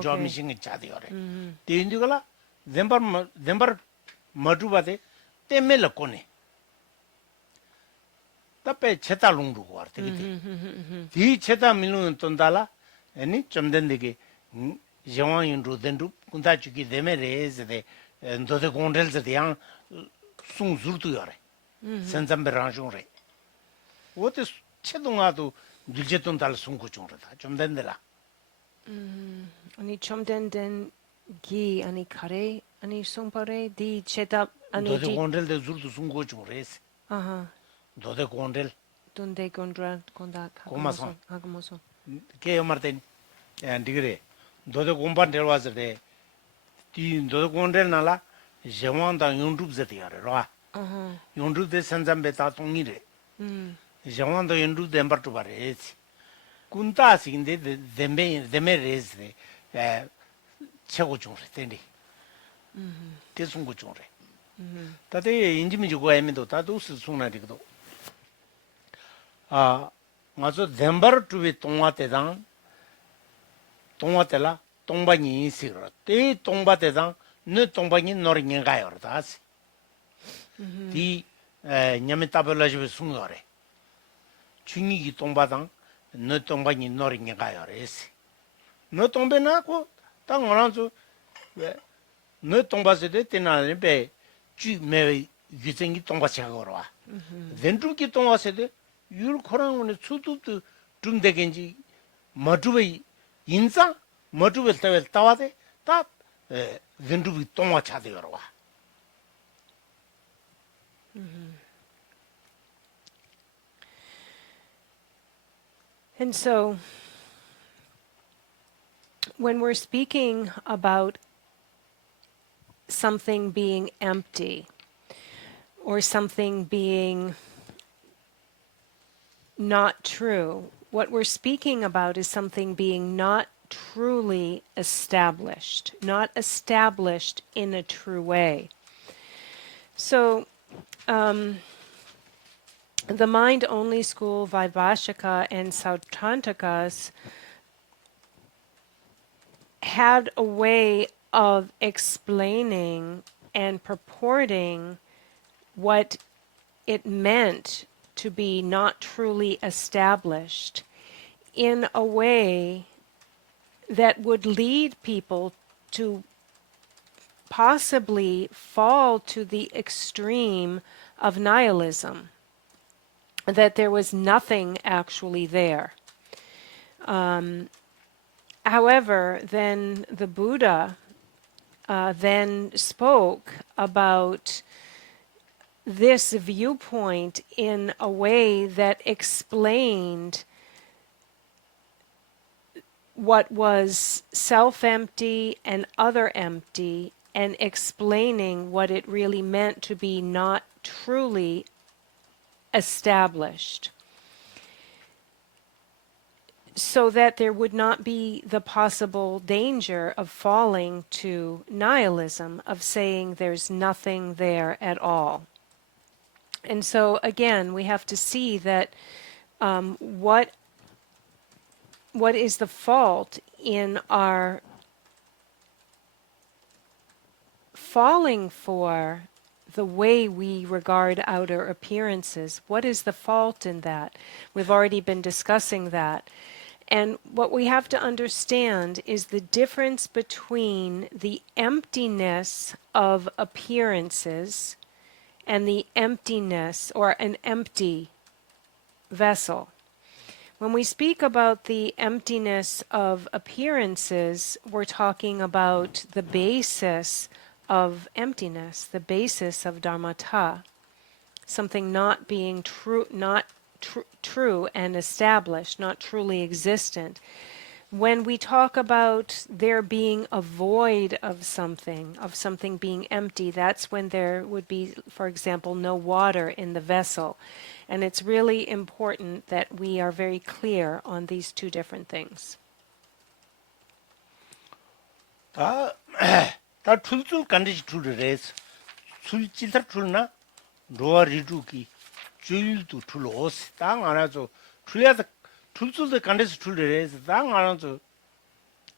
조 미싱이 차되어래 데인디가라 zembar 마투바데 때멜 거네 답배 체달롱도 거래 디 체다 밀루는 돈달라 아니 좀 된데게 영원인도 된도 군다주기 데메레즈데 너데 공델즈데 양 숭술도요래 선잠베랑종래 어때 체동아도 밀제돈 달 숭고종르다 좀 된데라 Ani chomden gi ani kare ani sumpare di cheta ani 너데 di. 공델데 줄도 숭고종레스 Aha. 너데 공델 Donde gondra konda 고마son. hagomoson. 게 말된 디그레 너데 공반 데와서데 디 너데 공델 나라 제왕다 용줍제디야라 Aha. 용줍데 선잠베 다 동이래 제왕도 용줍데 엠바트 바레지 군타식인데 데메레스 최고 중래 되니 대승고 중래 다들 인지미 주고 하면도 다도 수송나리도 맞아 덴버 투비 동화대당 동화텔라 동반이 있으러 때 동바대당 너 동반이 노르는 가요 다시 디 냐메 타블라지 숨거래 중이기 동바당 너 동반이 노르는 가요 레스 너 동배나고 땅 원한서 너 동바세데 때나는 배 주매 유생이 동바차가 와 덴두기 동바세데 율코랑은 수두도 좀 되겠지 머두베 인상 머두베 따와데 다 덴두기 동바차되어 와 And so when we're speaking about something being empty or something being not true, what we're speaking about is something being not truly established, not established in a true way. So, the mind-only school, Vaibhashika and Sautrantikas, had a way of explaining and purporting what it meant to be not truly established in a way that would lead people to possibly fall to the extreme of nihilism, that there was nothing actually there. However, then the Buddha then spoke about this viewpoint in a way that explained what was self-empty and other-empty, and explaining what it really meant to be not truly established, so that there would not be the possible danger of falling to nihilism, of saying there's nothing there at all. And so again, we have to see that what is the fault in our falling for the way we regard outer appearances. What is the fault in that? We've already been discussing that. And what we have to understand is the difference between the emptiness of appearances and the emptiness, or an empty vessel. When we speak about the emptiness of appearances, we're talking about the basis of emptiness, the basis of dharmata, something not being true, not true and established, not truly existent. When we talk about there being a void of something being empty, that's when there would be, for example, no water in the vessel. And it's really important that we are very clear on these two different things. 다 출줄 간듯이 출래서 출지다 출나 로아리두기 줄도 출로스 땅 안아서 출려서 출줄도 간듯이 출래서 땅 안아서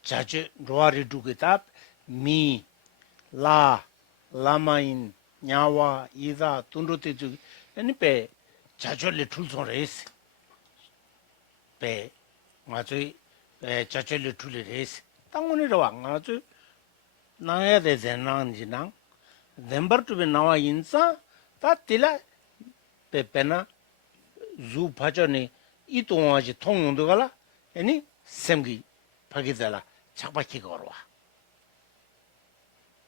자주 로아리두기다 미라 라마인 냐와 이다 둔로테주 아니페 자절레 출소레스 배 맞이 자절레 출래서 땅원이로 왕아주 나야 되잖아지나 넘버 투 나와 인사 다til라 페페나 주 파저니 이 동아지 통용도 갈라 아니 샘기 파기달라 착박히 걸어와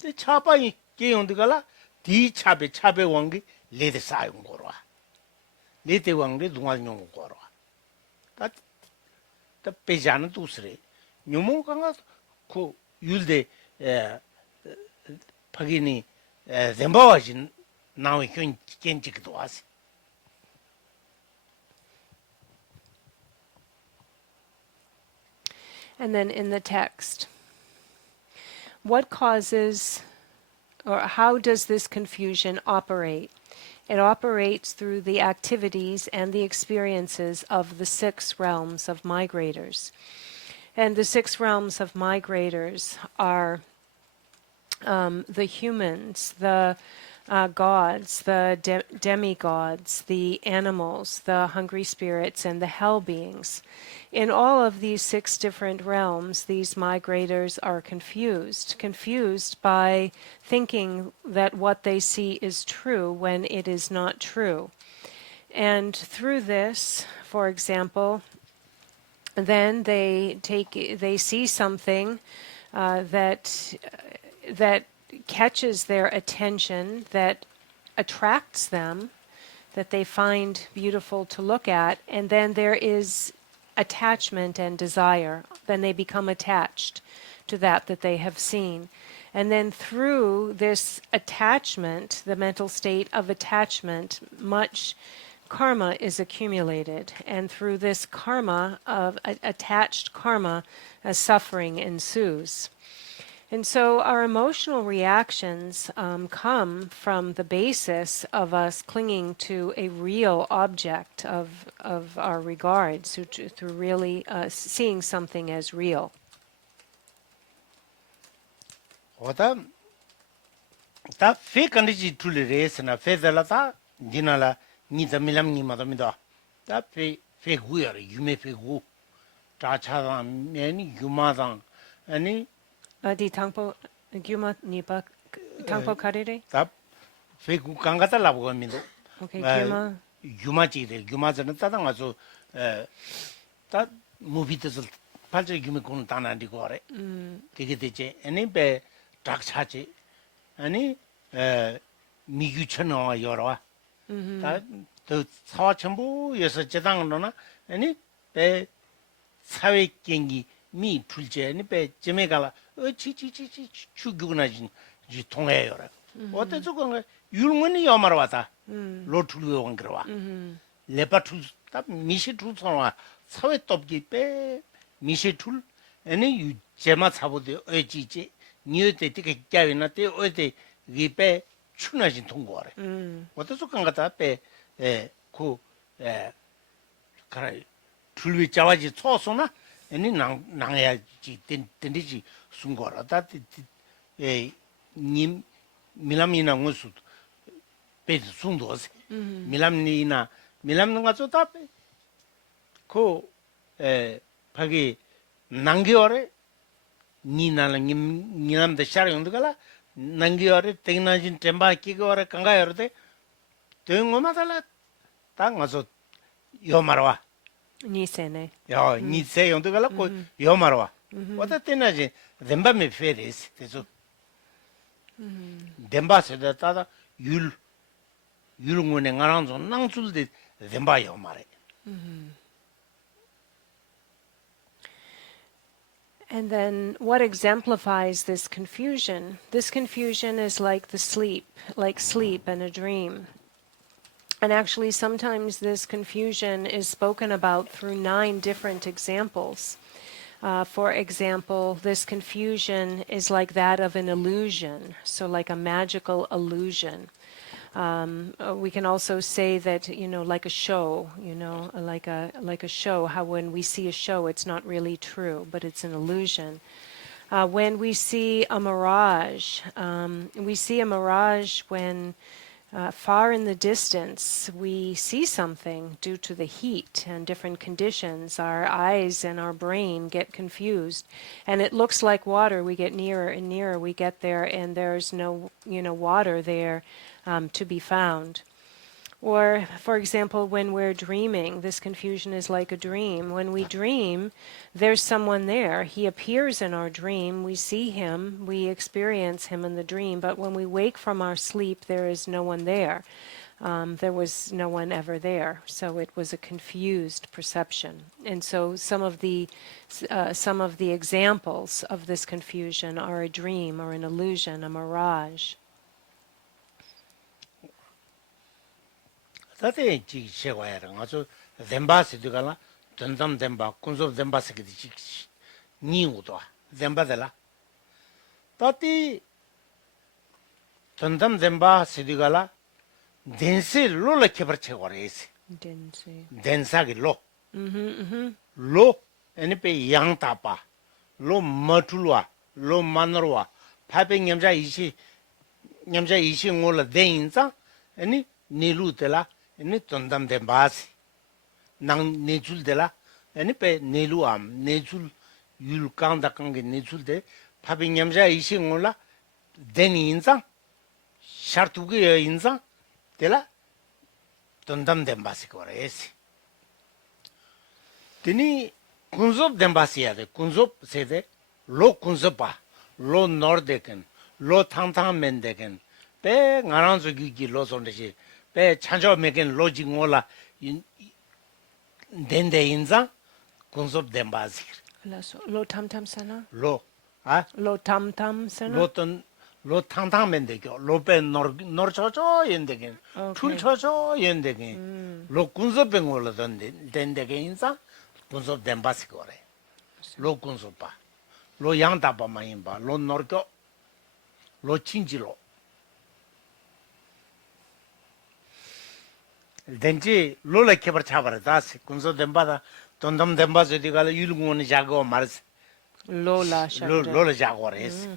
이 차바이 개용도 갈라 디 차베 왕기 레데 사용 걸어와 레데 왕리 동아용 걸어와 다 빼자는 두스레 녀몽강가 그 율데 파기니 zembawaji nawe kyun kenjikdo wasi. And then in the text, what causes, or how does this confusion operate? It operates through the activities and the experiences of the 6 realms of migrators. And the 6 realms of migrators are the humans, the gods, the demigods, the animals, the hungry spirits, and the hell beings. In all of these 6 different realms, these migrators are confused by thinking that what they see is true when it is not true. And through this, for example, then they see something that catches their attention, that attracts them, that they find beautiful to look at, and then there is attachment and desire. Then they become attached to that they have seen. And then through this attachment, the mental state of attachment, much karma is accumulated. And through this karma of attached karma, suffering ensues. And so our emotional reactions come from the basis of us clinging to a real object of our regards, through really seeing something as real. 다 페컨디지 툴레스나 페달라다 디나라 니다 밀람니 마다미다 다 페구야 유메 페구 자차가 메니 유마당 아니 Di tangpo gyuma nipa tangpo karire? 다 페구 강가다 라고 합니다 Okay, Gyuma. 유마지래 유마즈는 따당 아주 다 무비드스 팔제 규미 공은 다나리고 그래. 되게 되지. 아니 배 닥차지. 아니 미규천어 여러와. 다또 사와 전부에서 제당으로나 아니 배 사회 경기 미 풀제 아니 배 점에가라 치치치치 추구나진 지 통해요라. 어때 저거 율문이 여마로 왔다. 로툴로 온 거와. 레바툴 딱 미시툴 선와 사회 돕기 빼 미시툴 아니 유 제마 사보데 어지지 니어때 되게 깨위나 때 어디 이빼 추나진 통과래. 어디서 간가다 빼에그에 가라 둘위 자와지 초소나 아니 낭해야지 된디지 순거라 다에님 밀람이나 무슨 빼 순도세 밀람니나 밀람는 가서 다그 파기 난기어래 니나는 님남데 샤르용도 갈라 난기어래 땡나진 템바 끼거래 강가여데 땡고마달라 땅가서 요마라와 Nisene. 야 니세용도 갈라 고 요마라와 어때 때나지 덴바메 페레스 그래서 덴바세다 따다 율문에 가랑서 낭줄데 덴바 요마래. And then what exemplifies this confusion? This confusion is like sleep and a dream. And actually, sometimes this confusion is spoken about through 9 different examples. For example, this confusion is like that of an illusion, so like a magical illusion. We can also say that, like a show, like a show, how when we see a show, it's not really true, but it's an illusion. When we see a mirage when far in the distance we see something due to the heat and different conditions. Our eyes and our brain get confused, and it looks like water. We get nearer and nearer, we get there, and there's no, water there to be found. Or, for example, when we're dreaming, this confusion is like a dream. When we dream, there's someone there. He appears in our dream. We see him. We experience him in the dream. But when we wake from our sleep, there is no one there. There was no one ever there. So it was a confused perception. And so some of the examples of this confusion are a dream or an illusion, a mirage. 다들 지 세과야랑 아주 덴바스도 갈라 던담 덴바 군섭 덴바스기 지 니우도 덴바들라 다티 던담 덴바스도 갈라 덴세 로라 케버체고레스 덴사기 로 에니페 양타파 로 마툴와 로 마너와 파베 냠자 이시 올라 덴인자 아니 니루텔라 ini tondam de base nang nejul de la ani pe nelu am nejul yul kang da kang nejul de phabi nyamja isi ngola deni inza shartu ge inza de la tondam de base ko res tini kunzop de base ya de kunzop se de lo kunzopa lo nordeken lo tangtang mendeken pe ngaranzo gi lo sonde 배 찬조 메겐 로직 몰라 덴데 인자 군섭 덴바지 로 탐탐사나 로 탐탐사나 로 탕탕멘데교 로베 노르초초 연데겐 툴초초 연데겐 로 군섭뱅 올라던데 덴데게 인자 군섭 덴바시 거래 로 군섭바 로 양다바마인바 로 노르교 로 친지로 덴지 로라 케버 차바라다스 군소 덴바다 돈덤 덴바즈 디갈 율궁은 자고 마르스 로라 자고레스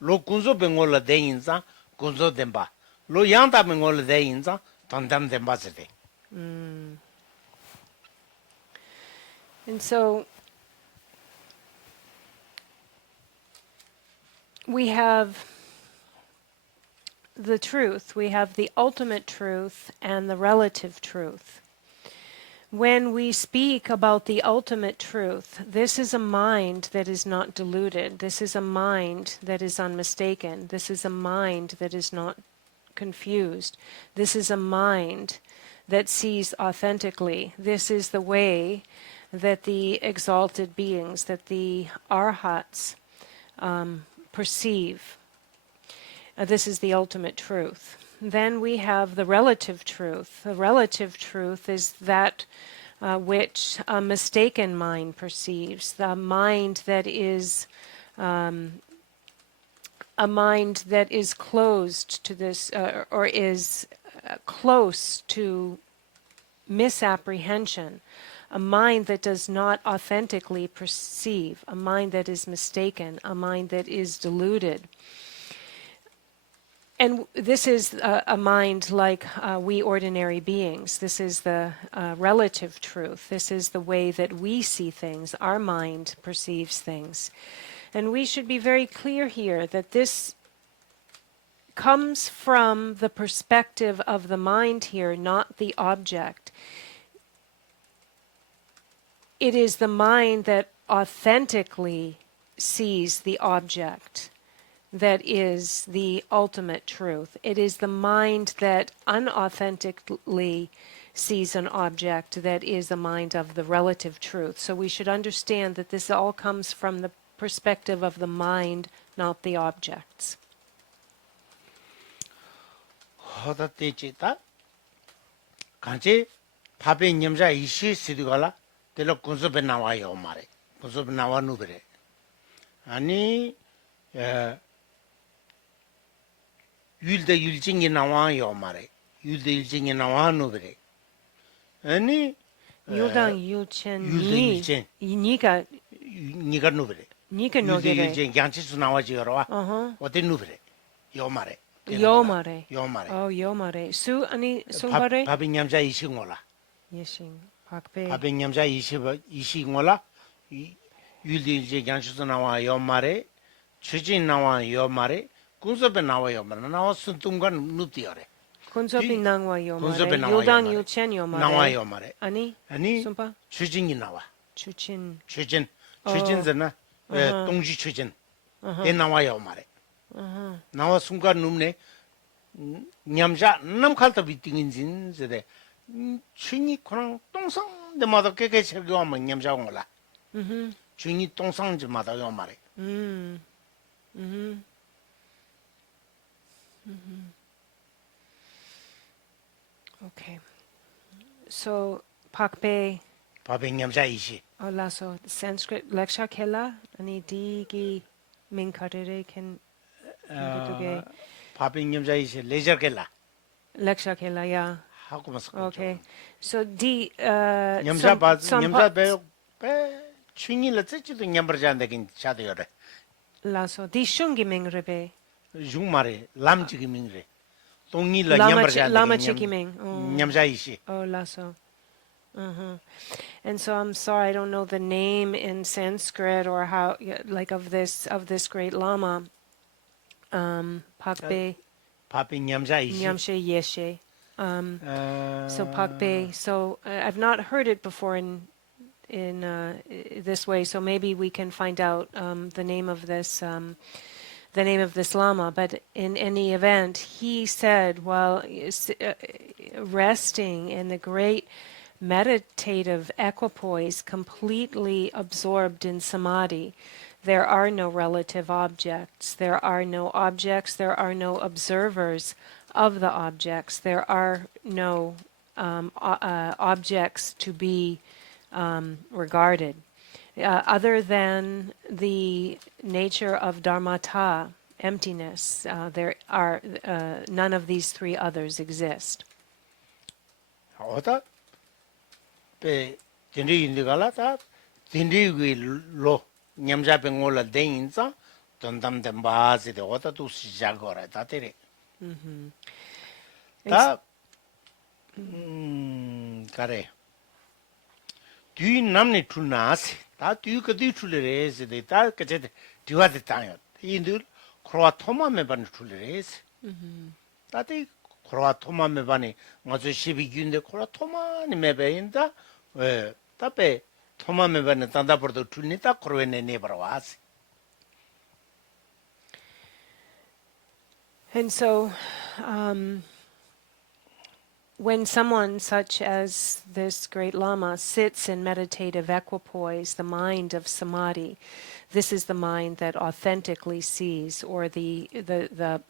로 군소 뱅올라 데인자 군소 덴바 로 양다 뱅올라 데인자 돈덤 덴바즈데 And so we have the truth. We have the ultimate truth and the relative truth. When we speak about the ultimate truth, this is a mind that is not deluded. This is a mind that is unmistaken. This is a mind that is not confused. This is a mind that sees authentically. This is the way that the exalted beings, that the arhats perceive. This is the ultimate truth. Then we have the relative truth. The relative truth is that which a mistaken mind perceives, the mind that is a mind that is closed to this, or is close to misapprehension, a mind that does not authentically perceive, a mind that is mistaken, a mind that is deluded. And this is a mind like we ordinary beings. This is the relative truth. This is the way that we see things. Our mind perceives things. And we should be very clear here that this comes from the perspective of the mind here, not the object. It is the mind that authentically sees the object that is the ultimate truth. It is the mind that unauthentically sees an object that is the mind of the relative truth. So we should understand that this all comes from the perspective of the mind, not the objects. 허다때지다 간제 밥에 냠자 이시 시디가라 데로 군소베 나와요 말에 군소베 나와 누베레 아니 율대 율징이 나와요 말에 율대 율징이 나와 누베레 아니 유당 유첸 율대 율징 니가 누베레 니가 율대 노게레 율징 양치수 나와지요라 어때 누베레 요 말에 요마레 요말에 요마레 수 아니 숭바레 밥이 냠자 이시고라 예싱 박베 밥이 냠자 이시고라 율대 양치수 나와 요 말에 추진 나와 요 말에 군소베 나와 요 말에 나와 순둥간 누티어레 콘소빈 나와 군소베 요마레 나와 요당 유첸 요마레 나와 요 말에 아니 숨바 추진이 나와 추친 추진잖아 동지 추진 대 나와 요 말에 나와 순간 놈네 냠자 남칼도 비팅인진 저데 춘이 그냥 똥상 데마다 깨게 설교하면 냠자 온 거라 춘이 똥상지마다 요 말에 Okay. So 박베 밥에 냠자 이시 올라서 Sanskrit lecture 켈라 아니 디기 민카레레 켄 이게 밥에 냠자 이시 레저겔라 lecture 켈라야. 하고 맞어 Okay. So di 냠자 바 냠자 배 춘이를 찌지도 냠버자는데긴 차도요래 라서 di shungi mingrebe 중말에 람지기 민래 동일라 lama 냠버자는데 chikiming. 냠자 이시 Oh, lasso. And so I'm sorry, I don't know the name in Sanskrit or how, like of this great lama, Pakbe 밥에 냠자 이시 Nyamshe Yeshe. So Pakbe. So I've not heard it before in this way. So maybe we can find out the name of this. The name of this Lama, but in any event, he said while resting in the great meditative equipoise, completely absorbed in samadhi, there are no relative objects, there are no objects, there are no observers of the objects, there are no objects to be regarded. Other than the nature of dharmata, emptiness, there are none of these three others exist. 어다 배 딘리 인디갈라다 딘리위로 냠자병 올라 대인자 돈담된 바지데 어다도 시작거라 다테리 다 가래 뒤 남네 출나스 다 뒤가 뒤 출레레스 다 그제 뒤와데 타요 인들 크로아 토마메 반 출레레스 다들 코라 토마 메바니 맞아 12군데 코라 토마니 메베인다 왜 답에 토마 메바니 단다버도 툴니다 코르네 네버와스. And so, when someone such as this great Lama sits in meditative equipoise, the mind of samadhi, this is the mind that authentically sees, or the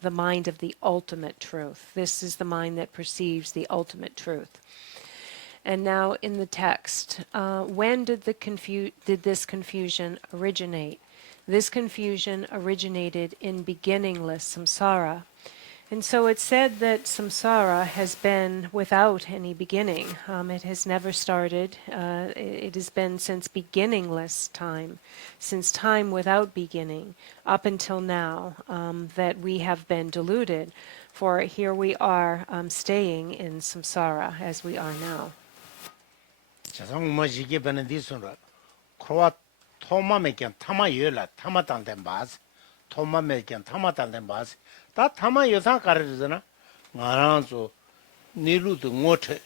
mind of the ultimate truth. This is the mind that perceives the ultimate truth. And now in the text, when did this confusion originate? This confusion originated in beginningless samsara. And so it's said that samsara has been without any beginning. It has never started. It has been since beginningless time, since time without beginning, up until now, that we have been deluded. For here we are staying in samsara as we are now. 토마메견 타마여라 타마단된 바스 토마메견 타마단된 바스 다 타마 여사 가르잖아 나랑서 니루도 못해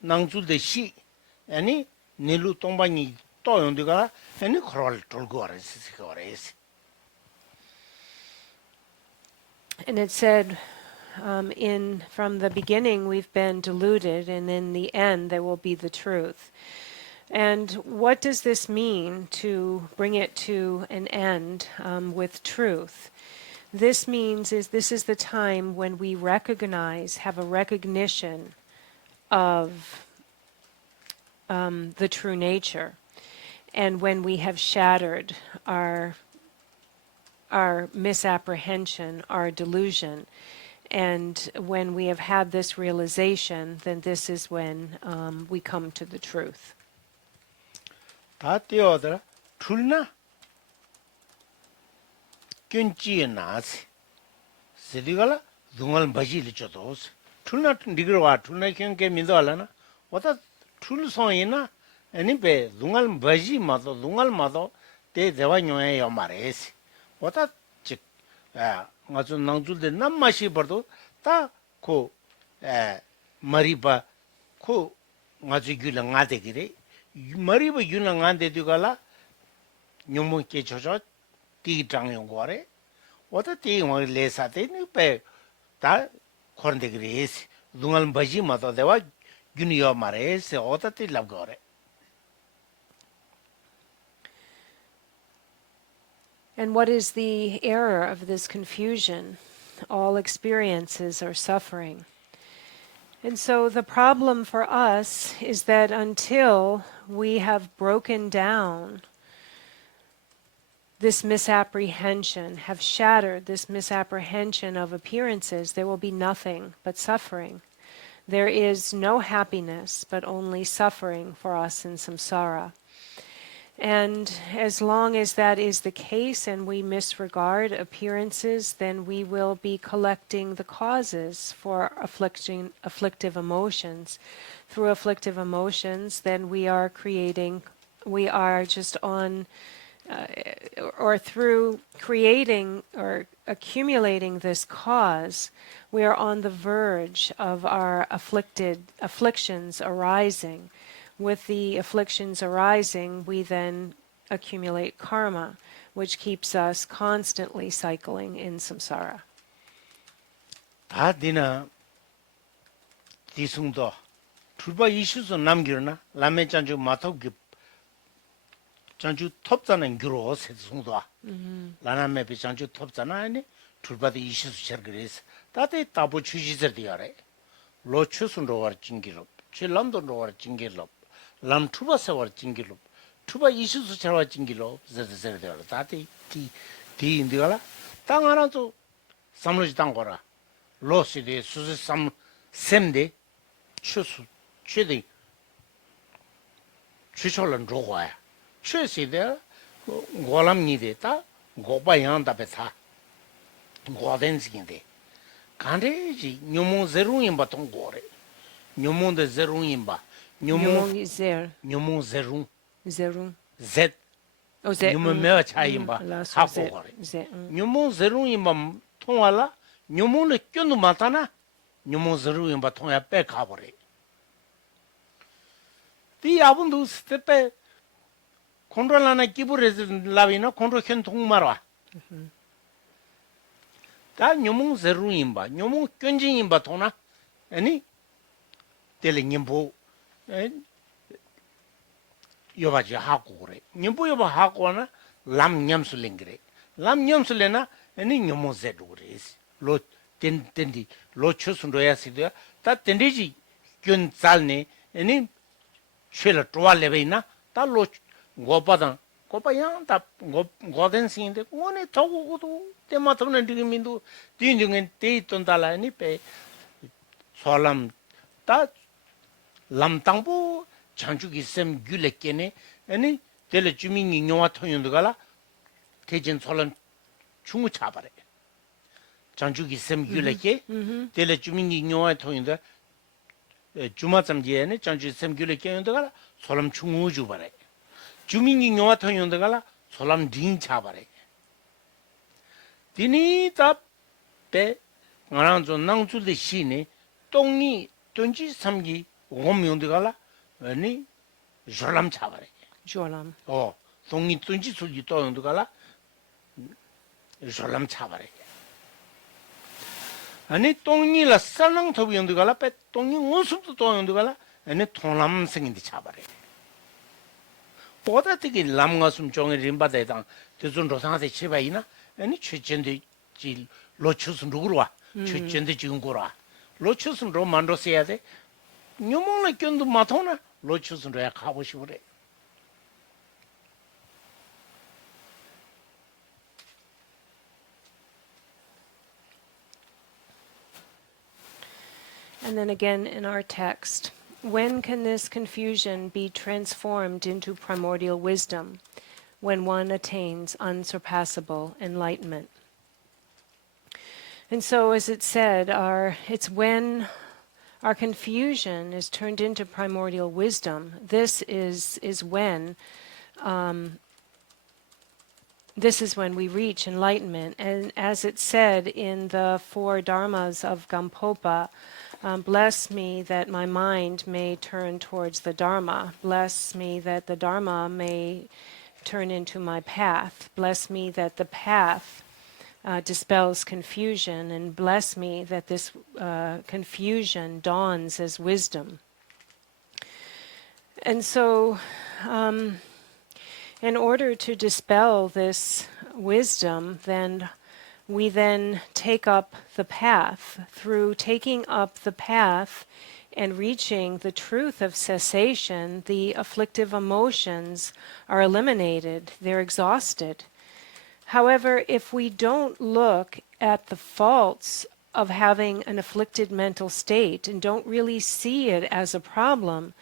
낭줄데 시 아니 니루 동반이 또 용도가 아니 그럴 돌고 알았지 그래서. And it said, from the beginning we've been deluded, and in the end there will be the truth. And what does this mean, to bring it to an end with truth? This means this is the time when we have a recognition of the true nature, and when we have shattered our misapprehension, our delusion. And when we have had this realization, then this is when we come to the truth. 다 띄어더라 출나 균지에 나스 세리가라 동al 바지를 줘도스 출나 니그와 출나 경계 민도알라나 왔다 출소이나 아니베 동al 바지 마도 동al 마도 대 대화녀에 요 말에스 왔다 즉아 맞아 낭줄데 남마시 버도 다고 마리바 고 맞아 귤라 나데기레 머리부 유능한데 두가라 뇽문께 저저 띠장용 거래 어디 띠뭐 레사데 니베다 코른데 그레스 동al 바지 마도 대와 균이요 말에스 어디 띠랍 거래. And what is the error of this confusion? All experiences are suffering. And so the problem for us is that until we have broken down this misapprehension, have shattered this misapprehension of appearances, there will be nothing but suffering. There is no happiness, but only suffering for us in samsara. And as long as that is the case and we disregard appearances, then we will be collecting the causes for afflictive emotions. Through afflictive emotions, then we are just on, or through creating or accumulating this cause, we are on the verge of our afflictions arising. With the afflictions arising, we then accumulate karma, which keeps us constantly cycling in samsara. 다디나 디숭도 출바 이슈서 남기르나 라메 잔주 마토기 잔주 톱자는 기로 세숭도 라나메 비 잔주 톱자나 아니 출바디 이슈서 셔그레스 다데 따부 추지저디야래 로추순로 와 징기로 칠람도로 와 징기로 람 투바서와 징기로 투바 이슈스 차와 징기로 저저저들 다티 디 인디가라 땅 하나도 삼로지 땅 거라 로시데 수스 삼 셈데 추수 최대 추철은 로와야 최시데 고람니데다 고바양다베타 고덴스긴데 간데지 뇽모 제루인 바통 고레 뇽모데 제루인 바 뇽모 제루 Z 뇽모 메어 차인 바 하고 고레 뇽모 제루인 바 통할라 nyumung kyundu matana nyumung zeru yinba thongya pe kabore. Di abundu stepe kondro lana kibure lavina kondro khen thong marwa. 다 nyumung zeru yinba, nyumung kyunjin yinba thongna, ani tele nyimbo yobaji haku kore. Nyimbo yoba haku wana lam nyamsu lingire. lam nyamsu lena ani nyumung zeru kore. Lo tendi, lo chusun roya sidoya, ta tendiji kyun tsalne, ani shela tuwa lebe ina, ta lo gopa yang ta goden singde, ngone togu kudu, te matona digimindu, dinjungen te itontala ani pe solam, ta lam tangpo chanchuki sem gyule kene, ani tele jumingi nyongwa tongyondu gala, tejen solam chungu chabare. chanchuki sem gyule ke, tele jumingi nyongwa tongyondu, juma tsamjiyane chanchuki sem gyule ke yondu gala, solam chungu jubare. 주민이 영화통 연대가라 솔람 딩 차바래. 디니 답배 나랑 좀 낭줄의 시네 똥이 던지 삼기 오금 연대가라 아니 솔람 차바래. Jolam. 똥이 던지 술기 또 연대가라 솔람 차바래. 아니 똥이라 살랑 톱 연대가라 빼 똥이 원수도 또 연대가라 아니 통람 생인데 차바래. 보다 되게 남가숨 종의 림바대당 대존 로상한테 치바이나 아니 최전대 지 로추스 누구로 와 최전대 지금 거라 로추스 로만로 써야 돼 녀몽의 견도 마토나 로추스 로야 가고 싶으래. And then again in our text, when can this confusion be transformed into primordial wisdom? When one attains unsurpassable enlightenment. And so, as it said, it's when our confusion is turned into primordial wisdom. This is when we reach enlightenment. And as it said in the 4 dharmas of Gampopa, bless me that my mind may turn towards the Dharma. Bless me that the Dharma may turn into my path. Bless me that the path dispels confusion. And bless me that this confusion dawns as wisdom. And so, in order to dispel this wisdom, we then take up the path. Through taking up the path and reaching the truth of cessation, the afflictive emotions are eliminated, they're exhausted. However, if we don't look at the faults of having an afflicted mental state and don't really see it as a problem,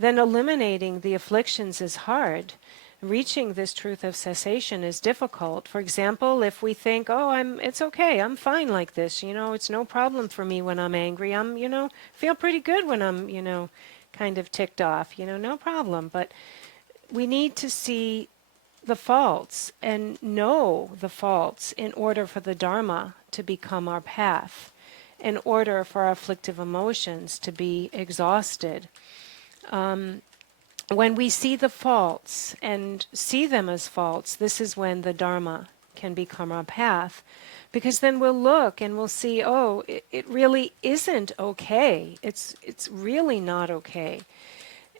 then eliminating the afflictions is hard. Reaching this truth of cessation is difficult. For example, if we think, it's okay, I'm fine like this, it's no problem for me when I'm angry, I'm, feel pretty good when I'm, kind of ticked off, no problem. But we need to see the faults and know the faults in order for the Dharma to become our path, in order for our afflictive emotions to be exhausted. When we see the faults and see them as faults, this is when the Dharma can become our path. Because then we'll look and we'll see, it really isn't okay. It's really not okay.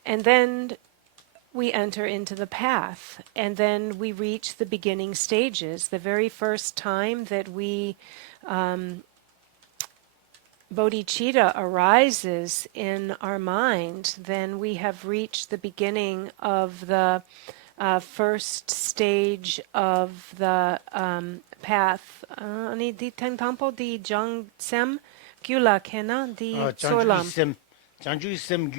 And then we enter into the path. And then we reach the beginning stages. The very first time that we bodhicitta arises in our mind, then we have reached the beginning of the first stage of the path. Ani di tempo di jang sem gyula kena di solam. 장주 sem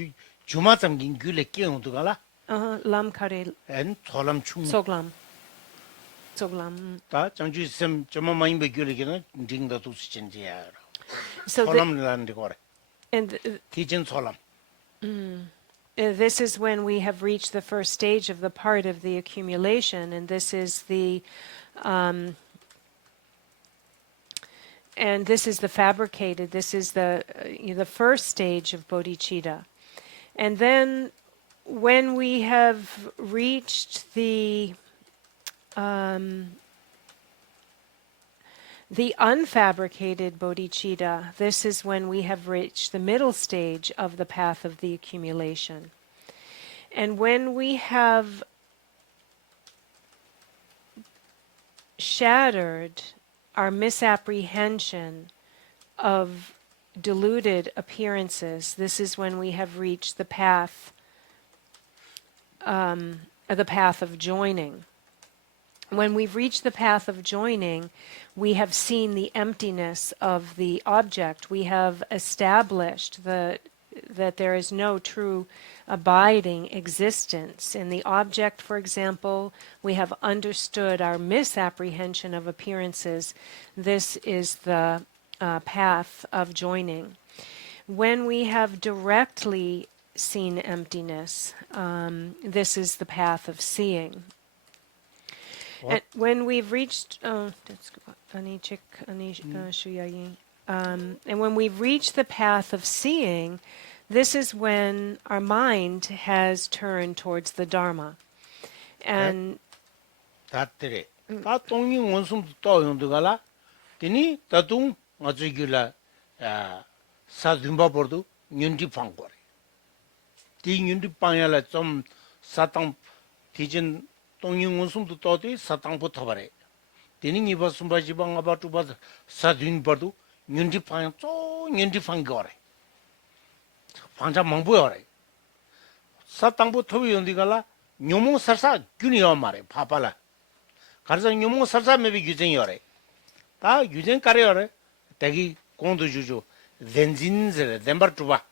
juma tam gin gyule kyung du gala. Lam kare. En solam chung. Soglam. Ta 장주 sem juma main be gyule kena ding da tu chen dia. So this is when we have reached the first stage of the part of the accumulation, and this is the and this is the fabricated, this is the first stage of bodhicitta. And then when we have reached the unfabricated bodhicitta, this is when we have reached the middle stage of the path of the accumulation. And when we have shattered our misapprehension of deluded appearances, this is when we have reached the path of joining. When we've reached the path of joining, we have seen the emptiness of the object. We have established that there is no true abiding existence in the object, for example. We have understood our misapprehension of appearances. This is the path of joining. When we have directly seen emptiness, this is the path of seeing. And when we've reached, and when we've reached the path of seeing, this is when our mind has turned towards the Dharma. And 다 똥이 원숨 또 용도가라. 되니 다둥 어쩌길라 사듬바 버도 윤디 방거래. 디 윤디 방야라 좀 사탕 디진 똥이 원숨도 또디 사탕부터 버래. 되니 이바 숨바지방 아바투바 사든 버도 윤디 방 쪼 윤디 방거래. 방자 망보여래. 사탕부터 용디가라 뇨모 살사 균이요 말해. 파팔라. 가르사 뇨모 살사 메비 유쟁이요래. 다 유쟁 까려래. 대기 공도 주주 렌진즈레 덴버투바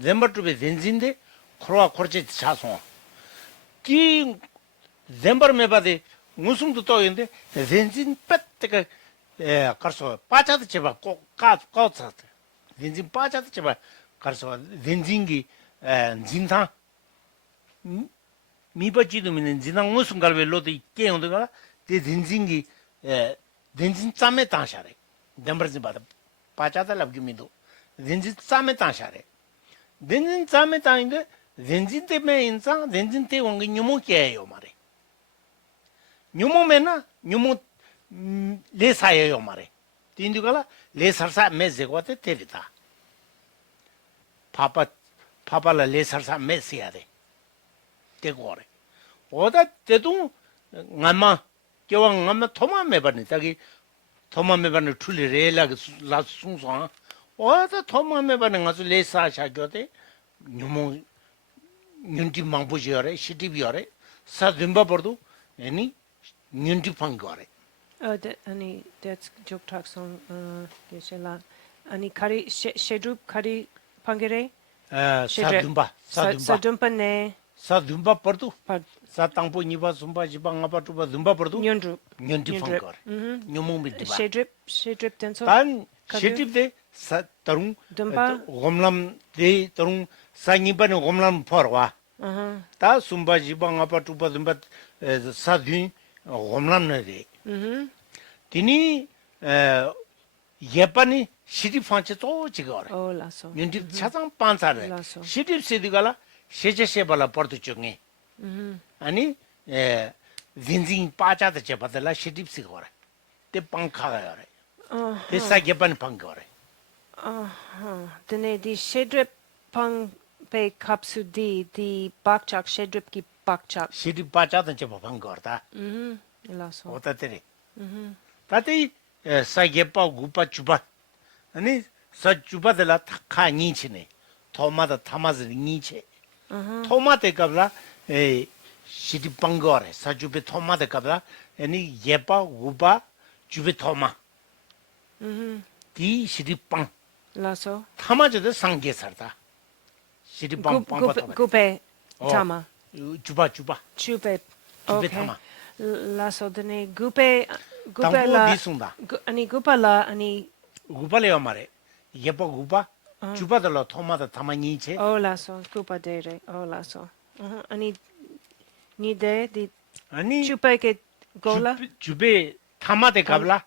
덴버투베 렌진데 코로아 코르체 차송 기 덴버 메바데 무슨도 또 있는데 렌진 뺏때가 가서 빠자도 제발 꼭가 까서 렌진 빠자도 제발 가서 렌진기 진상 미버지도 미는 진상 무슨 갈벨로도 깨운데가 데 렌진기 렌진 짬에 당샤래 덴버지 바다 빠자다 랍기미도 렌진 짬에 당샤래 렌진 짬에 당인데 렌진 때문에 인상 렌진 때 원기 뇨모께요 말해 뇨모면나 뇨모 레사예요 말해 딘두가라 레사사 메제고테 테리다 파파라 레사사 메시야데 데고래 오다 때도 남마 겨왕 남마 토마 메바니 자기 토마 메바니 툴레레라 라숭숭 오다 토마 메바니 가서 레사샤교데 뇨모 윤디 망보지어래 시티비어래 사듬바 버도 애니 윤디 방거래 아니 that's joke talk song 게실라 아니 카리 셰드룹 카리 방게레 사듬바네 사듬바 버도 사탕보 니바 숨바 지방 아바투바 듬바 버도 윤디 방거래 뇨모미디바 셰드룹 댄서 단 셰드립데 사타룽 곰람 데 타룽 사니바네 곰람 퍼와 다 숨바 지방 아바투바 듬바 사딘 곰람네데 디니 예빠니 시디 판체 또 지거래 올라서 윤디 차상 판사래 시디 시디가라 셰제셰발라 버도 중에 아니 빈진 빠자다 제바들라 시디 시거래 때 빵카가래 데사 예빠니 빵거래 dene di shedrip pang pe kapsudi di bakchak shedrip ki bakchak 시디 빠자다 제바 빵거다 laso 오타테리 다티 사게빠 구빠 주바 아니 사 주바들라 타카 니치네 토마다 타마즈 니체 토마테 갑라 시디 빵거래 사주베 토마데 갑라 아니 예빠 구바 주베 토마 디 시디 빵 laso 타마즈도 상게살다 시디 빵 gupe tama 주바 chupe 주베 타마 laso dene gupe 당보 la 디순다 ani gupala ani 구발레요 말에 예뻐 구바 주바들로 토마다 타마니체 laso gupa dere laso ani nide di 아니 chupe ke gola 주베 타마데 갑라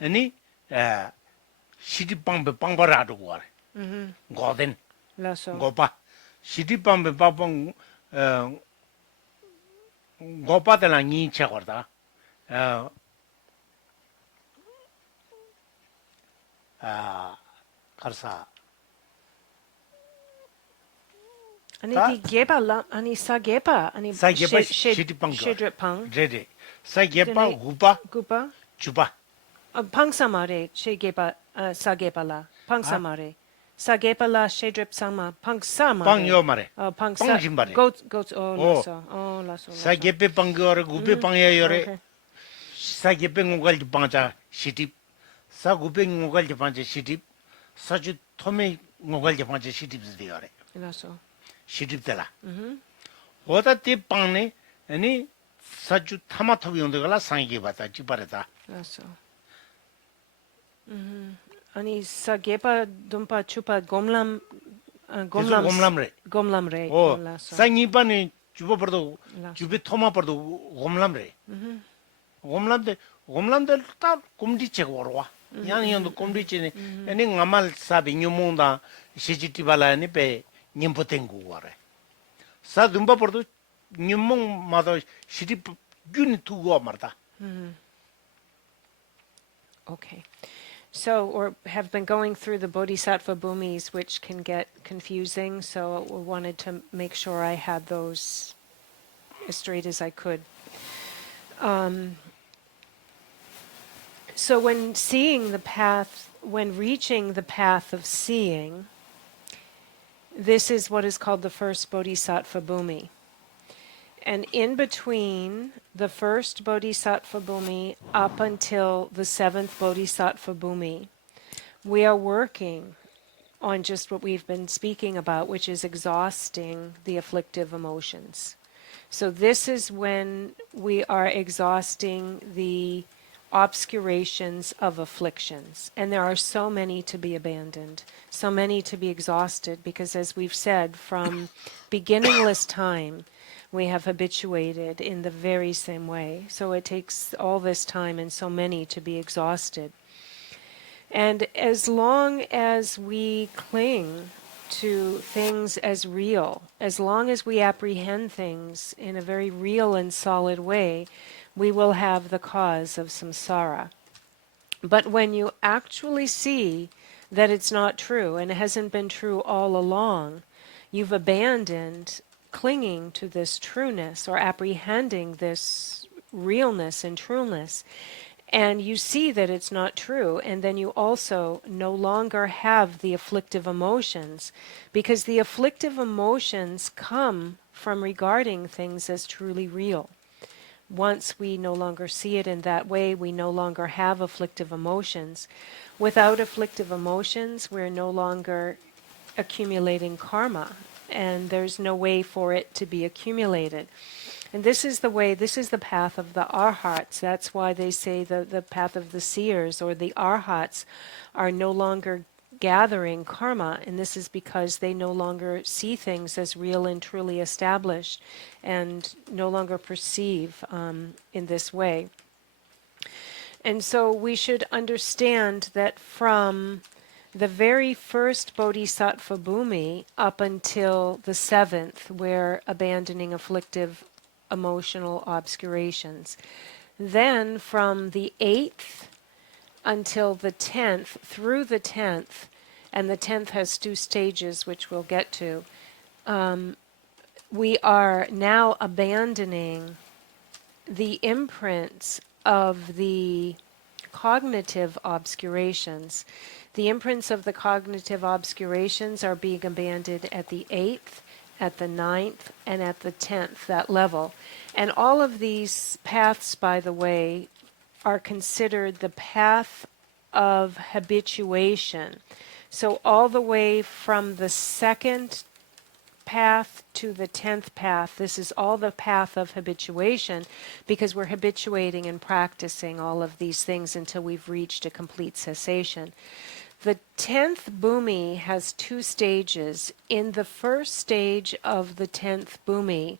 아니 시디 빵배 빵바라도 거래. 고된 Lasso. 고파. 시디 빵배 빠빵 고파들랑 니 쳐거다. 가르사. Ani Ta- di geba la ani sa geba ani 사게바 시디 빵. shedrip pang 제데. 사게바 Dine- 구파 gupa 주파. pang samare she geba sa geba la pang samare sa geba la shedrip sama pang samare 빵요 말에. pang 빵진 말에. goats oh lasso 사게베 빵거를 구베 빵야요래. okay. 사게베 공갈지 빵자 시디. 사구베 공갈지 빵자 시디. 사주 토메 공갈지 빵자 시디즈디요래. lasso 시집들라. 오다 때 빵네 아니 사주 타마토비 온데가라 상게 받다 지바르다. lasso ani sa geba dumpa chupa gomlam 그래서 곰람래. gomlamre 오 lasso 상이반이 주버버도 라소. 주베 토마버도 곰람래. 곰람들 다 곰디체고 오러와. 양이도 곰디체네. 아니 ngamal 사비 뉴몬다 시지티발라니 베 님포텐고 와래. 사둠바버도 뉴몬 마도 시디 균이 두고 말다. Okay. So, or have been going through the Bodhisattva bhumis, which can get confusing, so we wanted to make sure I had those as straight as I could. So when seeing the path, when reaching the path of seeing, this is what is called the first Bodhisattva bhumi. And in between the first Bodhisattva bhumi up until the seventh Bodhisattva bhumi, we are working on just what we've been speaking about, which is exhausting the afflictive emotions. So this is when we are exhausting the obscurations of afflictions. And there are so many to be abandoned, so many to be exhausted, because as we've said, from beginningless time, we have habituated in the very same way. So it takes all this time and so many to be exhausted. And as long as we cling to things as real, as long as we apprehend things in a very real and solid way, we will have the cause of samsara. But when you actually see that it's not true and it hasn't been true all along, you've abandoned clinging to this trueness or apprehending this realness and trueness, and you see that it's not true, and then you also no longer have the afflictive emotions, because the afflictive emotions come from regarding things as truly real. Once we no longer see it in that way, we no longer have afflictive emotions. Without afflictive emotions, we're no longer accumulating karma, and there's no way for it to be accumulated. And this is the way, this is the path of the arhats. That's why they say the path of the seers or the arhats are no longer gathering karma, and this is because they no longer see things as real and truly established and no longer perceive in this way. And so we should understand that from the very first Bodhisattva bhumi up until the seventh, we're abandoning afflictive emotional obscurations. Then from the 8th until the 10th, through the 10th, and the 10th has 2 stages, which we'll get to, we are now abandoning the imprints of the cognitive obscurations. The imprints of the cognitive obscurations are being abandoned at the 8th, at the 9th, and at the 10th, that level. And all of these paths, by the way, are considered the path of habituation. So all the way from the 2nd path to the 10th path, this is all the path of habituation, because we're habituating and practicing all of these things until we've reached a complete cessation. The 10th bhumi has 2 stages. In the first stage of the 10th bhumi,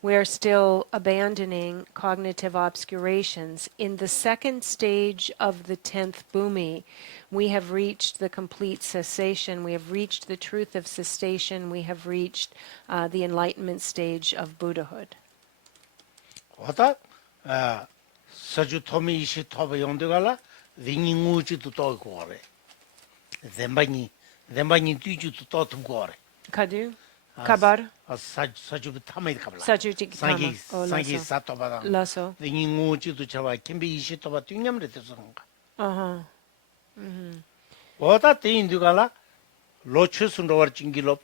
we're still abandoning cognitive obscurations. In the second stage of the 10th bhumi, We have reached the complete cessation. We have reached the truth of cessation. We have reached the enlightenment stage of Buddhahood. 어다 서주 토미 이시 토바 용도가라 링잉우지도 또 거래. 렘바니 뒤주도 또 두고래. Kadu? Kabar? 서주 타메 갑라. Sajuti 상기 Kama. 상기 사토바다. Lasso. 링잉우지도 저와 캠비 이시 토바 띵냠레 되서가. Uh-huh. 어다 대인도가라 로추스로 워징기로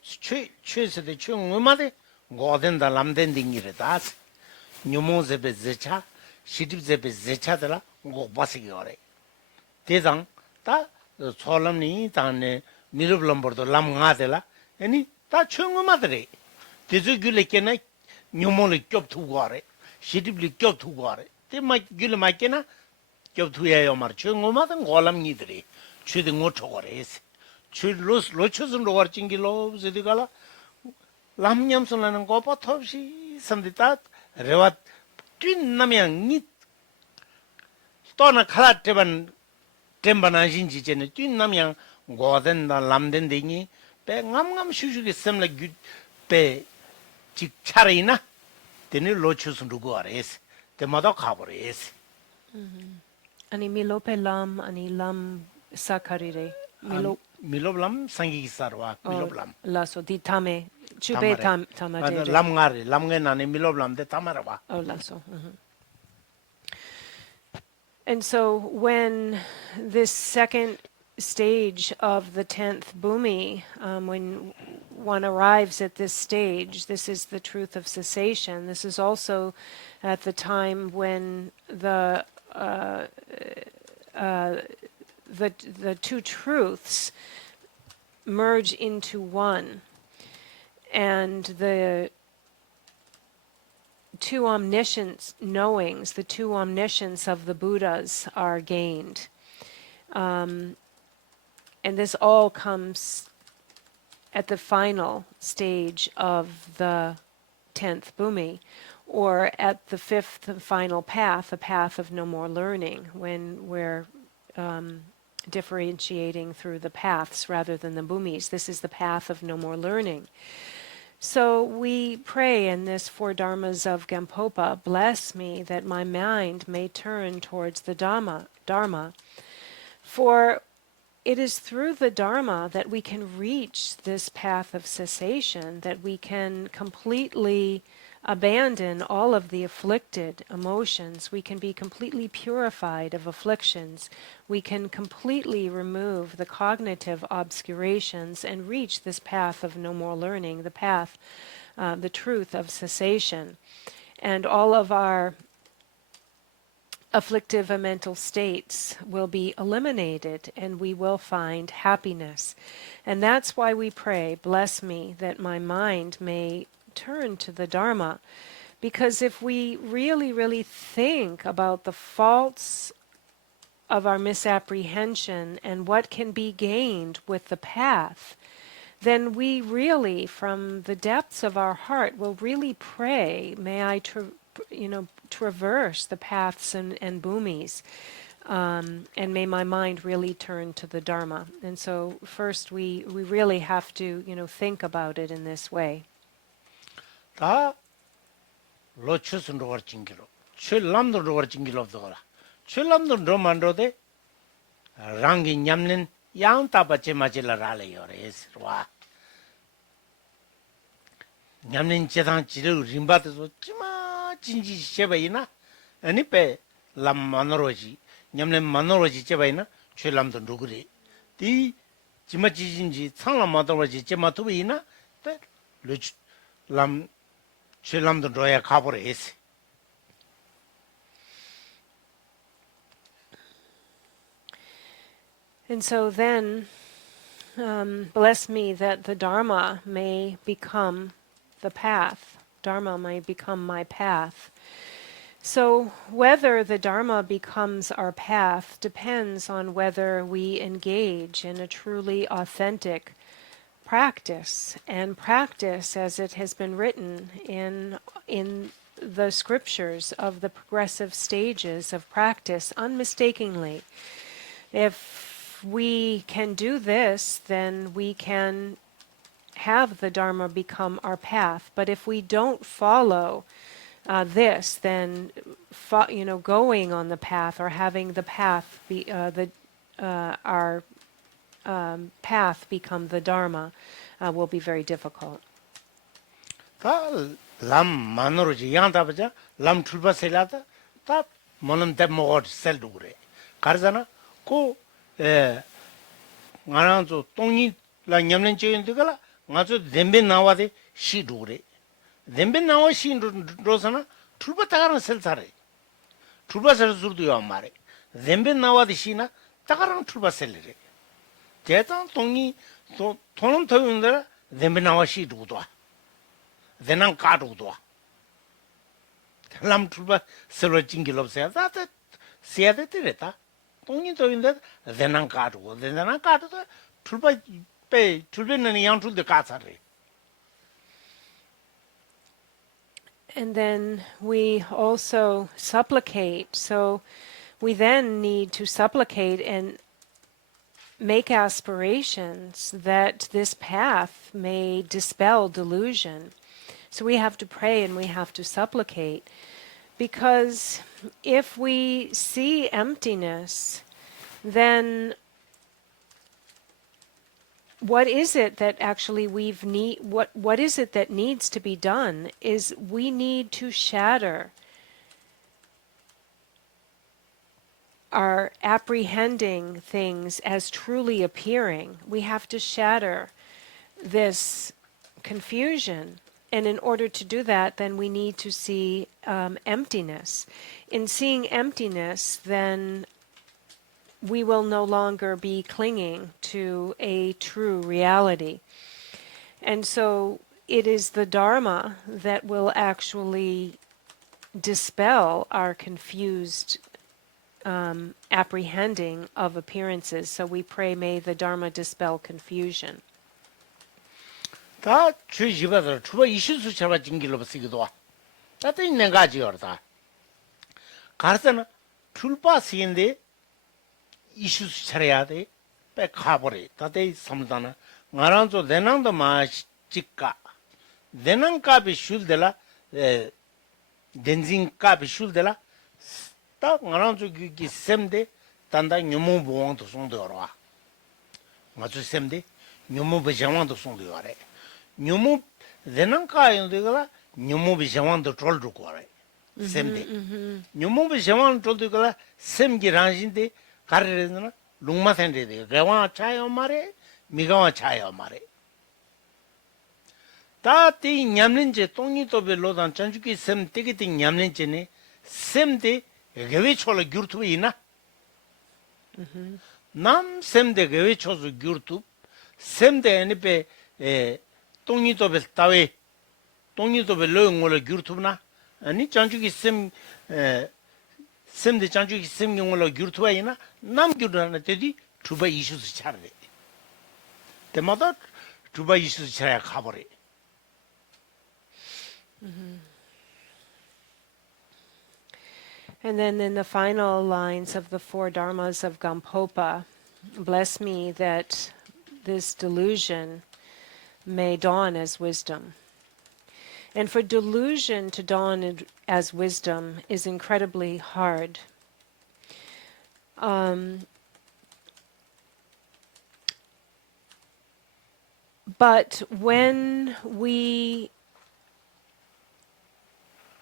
최세대 최응마데 고된다 람덴딩이래다. 뉴모제베 제차 시집제베 제차들라 고바시기오래. 대장 다 솔람니 단네 미르블럼버도 람가데라 아니 다 최응마들이 대주길레케나 뉴모를 겹투고래. 시집리 겹투고래. 대마 길마케나 겹투야요 말 최응마든 고람니들이 최등 오초거래스. 로추스로 워징기로 제디가라 람냠선라는 거버 톱시 섬디다 레와 뛴나면 니 또나 칼라테반 템바나신지 제네 뛴나면 고된다 람덴데니 배 감감 슈슈게 셈라 배 직차레이나 데니 로추스 누구 아레스 데마다 가버레스 Ani milope lam, ani lam sakarire. 밀로블람 상기기사로와 밀로블람 Lasso di tame. Chube tamade. 람가리 람게나네 밀로블람데 타마라와 Oh, lasso. And so when this second stage of the 10th bhumi, when one arrives at this stage, this is the truth of cessation. This is also at the time when the two truths merge into one, and the two omniscience knowings, the two omniscience of the Buddhas are gained. And this all comes at the final stage of the 10th bhumi, or at the fifth and final path, the path of no more learning, when we're differentiating through the paths rather than the bhumis. This is the path of no more learning. So we pray in this four dharmas of Gampopa, bless me that my mind may turn towards the Dharma. For it is through the Dharma that we can reach this path of cessation, that we can completely abandon all of the afflicted emotions. We can be completely purified of afflictions. We can completely remove the cognitive obscurations and reach this path of no more learning, the path, the truth of cessation. And all of our afflictive mental states will be eliminated, and we will find happiness. And that's why we pray, bless me that my mind may turn to the Dharma, because if we really, really think about the faults of our misapprehension and what can be gained with the path, then we really, from the depths of our heart, will really pray, may I traverse the paths and bhumis, and may my mind really turn to the Dharma. And so first we really have to think about it in this way. 다 로추스로 워징기로 칠람도 워징기로 없더라 칠람도 로만로데 랑기 냠는 양따바체 마질라라래요레스 와 냠는 제단 지르 림바도 찌마 진지 셰바이나 아니 빼 람마노로지 냠는 마노로지 제바이나 칠람도 누구리 디 지마지진지 상람마도로지 제마투이나 빼 로추 람 칠람도 로야 가버레스. And so then, bless me that the Dharma may become the path. Dharma may become my path. So whether the Dharma becomes our path depends on whether we engage in a truly authentic practice, and practice, as it has been written in the scriptures of the progressive stages of practice, unmistakingly. If if we can do this, then we can have the Dharma become our path. But if we don't follow this, then going on the path or having the path be our path become the Dharma will be very difficult. 다 람 만으로지 양다버자 람 출바셀라다 다 모는 데 모어 셀도 그래 가르잖아 고에 나랑도 똥이 라 냠는 쩨인데가 나저 뎀베 나와데 시도 그래 뎀베 나와 시로서나 출바타가는 셀사래 출바셀 수도요 말에 뎀베 나와데 시나 타가랑 출바셀레래 제단 똥이 돈은 더 있는데 뎀베 나와 시도도 Then Karudo. Lam Truba Silver Jingle of says that see the Tireta. Only doing that, then Ankadu, then Ankadu, Truba pay children and young to the Katari. And then we also supplicate. So we then need to supplicate and make aspirations that this path may dispel delusion. So we have to pray and we have to supplicate, because if we see emptiness, then what is it that actually what is it that needs to be done is we need to shatter our apprehending things as truly appearing. We have to shatter this confusion. And in order to do that, then we need to see emptiness. In seeing emptiness, then we will no longer be clinging to a true reality. And so it is the Dharma that will actually dispel our confused apprehending of appearances. So we pray, may the Dharma dispel confusion. 다 주지바들 주바 이슈수 차바 진길로 쓰기도 와. 다들 있는 가지요다. 가르잖아. 출바시인데 이슈수 차려야 돼. 배 가버리. 다들 섬다나. 나랑도 내랑도 마치까. 내랑값이 슐들라 덴징값이 슐들라 딱 나랑도 그 셈데 단다 녀모보왕도 송도요라. 맞죠 셈데 녀모보 장왕도 송도요래. Nyumu Zenanka in the Nyumu Bishawan the troll to quarry. Same day. Nyumu Bishawan told the girl, same Giranjinde, Karizana, Luma Sende, Gawa Chayo Mare, Migawa Chayo Mare. Tati Yamlinje, Tony to be load on Chanchuki, same ticketing Yamlinjene, same day, Gavichola Gurtuina. Nam same day Gavichos Gurtu, same day any pay. 똥이도벨 따위 똥이도벨 로용을 규르투나 아니 장주기 semde 장주기 셈 용을 규르투이나 남규르나 때디 주바 이슈스 차래 때마다 주바 이슈스 차야 가버리. And then in the final lines of the four dharmas of Gampopa, bless me that this delusion may dawn as wisdom. And for delusion to dawn as wisdom is incredibly hard. But when we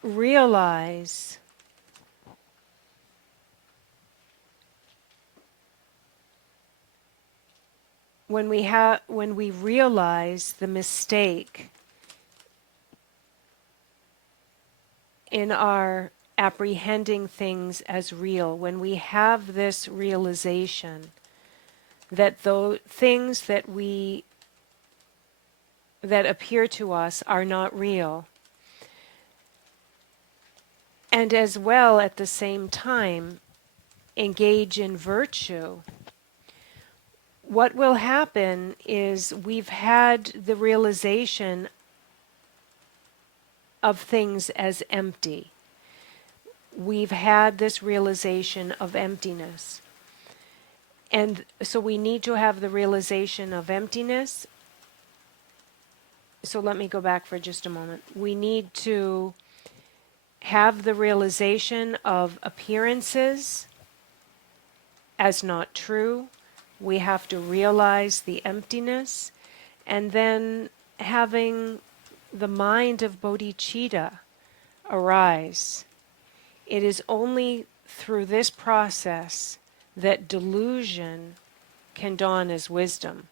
realize when we realize the mistake in our apprehending things as real, when we have this realization that those things that appear to us are not real, and as well at the same time engage in virtue, what will happen is we've had the realization of things as empty. We've had this realization of emptiness. And so we need to have the realization of emptiness. So let me go back for just a moment. We need to have the realization of appearances as not true. We have to realize the emptiness, and then having the mind of bodhicitta arise. It is only through this process that delusion can dawn as wisdom.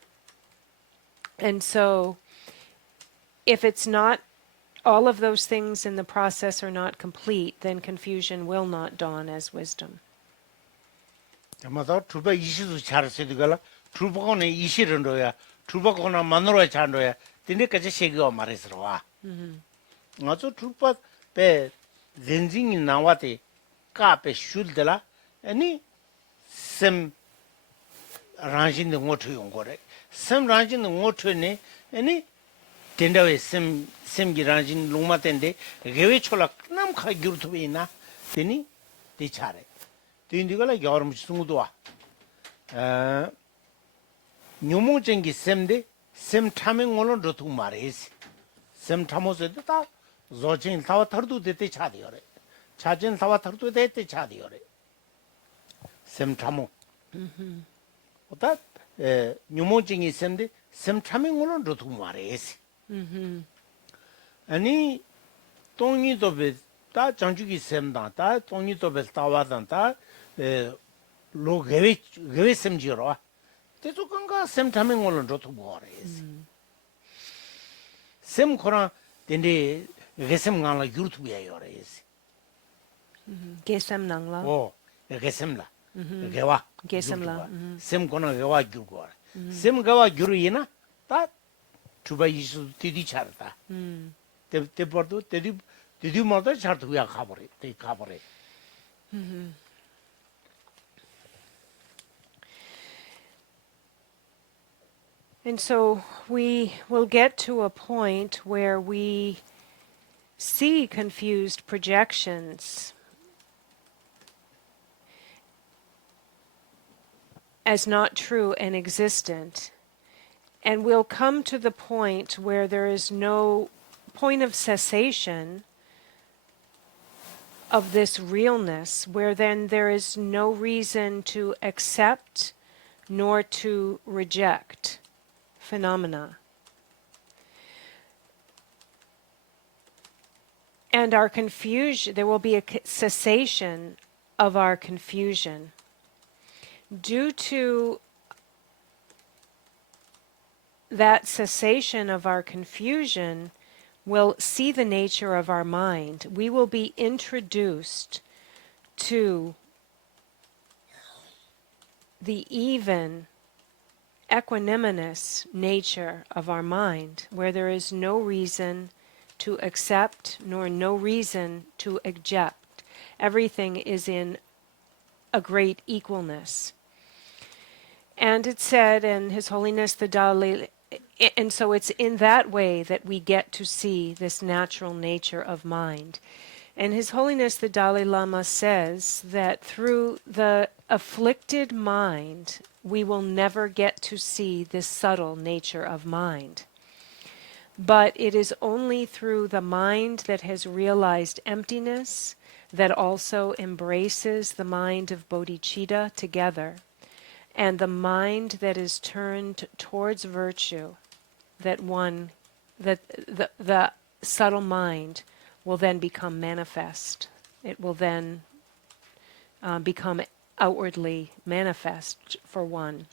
And so, if it's not, all of those things in the process are not complete, then confusion will not dawn as wisdom. 맞아. 주바 이시도 잘했으니까 주바고는 이시른로야. 주바고는 만으로야 잔로야. 근데까지 세계가 말해서 와. 맞아. 주바 배 렌징이 나와대 까베 슐들라. 아니 샘 란진의 모토 용거래. 샘 란진의 모토네. 아니 된다왜 샘기 란진 롱마텐데 개회 초라 남카 기르토베이나 되니 대차래. 된디가라 여름 중도와 뇨모쟁기 샘데 샘 타맹원을 저통 말해지 샘 타모서도 다 조진 타와 터도 되때 차디요래 차진 타와 터도 되때 차디요래 샘 타모 어다 뇨모쟁이 샘데 샘 타맹원을 저통 말해지 아니 동이도 다 장주기 샘다 다 동이도 타와단다 로 개회 샘지로 대도 건가 샘 타면 걸은 저도 뭐래스 샘 코나 근데 개샘 간라 유튜브에 요래스 개샘 낭라 오 개샘라 개와 개샘라 샘 코나 개와 유고 샘 개와 유르이나 다 주바 이수 디디 차르다 대버도 디디 모두 차르도야 가버리 대 가버리 And so we will get to a point where we see confused projections as not true and existent. And we'll come to the point where there is no point of cessation of this realness, where then there is no reason to accept nor to reject phenomena. And our confusion, there will be a cessation of our confusion. Due to that cessation of our confusion, we'll see the nature of our mind. We will be introduced to the even, equanimous nature of our mind, where there is no reason to accept nor no reason to eject. Everything is in a great equalness. And it said, and His Holiness the Dalai, and so it's in that way that we get to see this natural nature of mind. And His Holiness the Dalai Lama says that through the afflicted mind, we will never get to see this subtle nature of mind. But it is only through the mind that has realized emptiness, that also embraces the mind of bodhicitta together, and the mind that is turned towards virtue, that the subtle mind will then become manifest. It will then become outwardly manifest for one.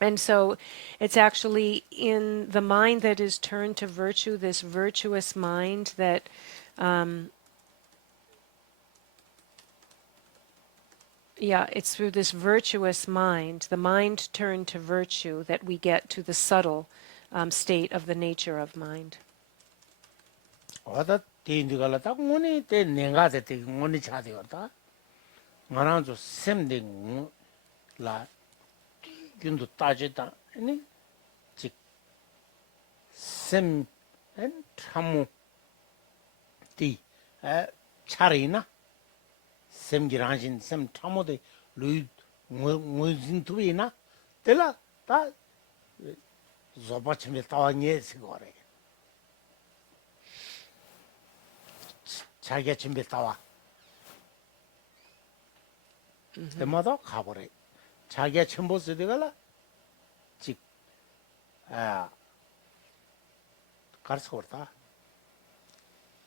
And so it's actually in the mind that is turned to virtue, this virtuous mind that it's through this virtuous mind, the mind turned to virtue, that we get to the subtle state of the nature of mind. 어다 대인들가 딱 뭐니 대 내가 대 뭐니 차대었다 말아줘 샘데 라 균도 따지다 아니 즉샘 참무 디 차리나 샘기랑신 샘 참모데 루이 무슨 두이나 때라 다 조바침에 따와니에 시고래 자기가 준비 따와 때마다 가버려 자기가 첨부 쓰다가 직아 가르쳐 버렸다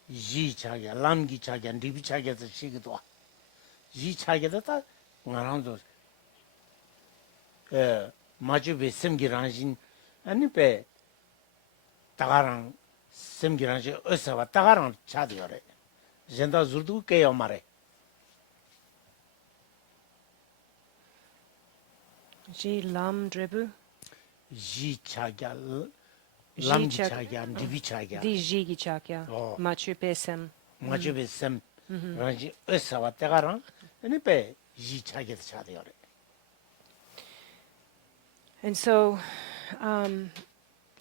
이 자기가 람기 자기가 리비 자기가 시기도 이 자기가 다 나랑도 마주 베심기란신 아니 배 다가랑 심기란신 어서와 다가랑 차디요래 젠다 줄도 깨요 말해 Ji lam dribu. 이 자기가 람기 자기가 리비 자기가 Di jigi chakya. Oh. Machu pesem. 마주 베심 란신 어서와 다가랑 아니 배이 자기가 차디요래 And so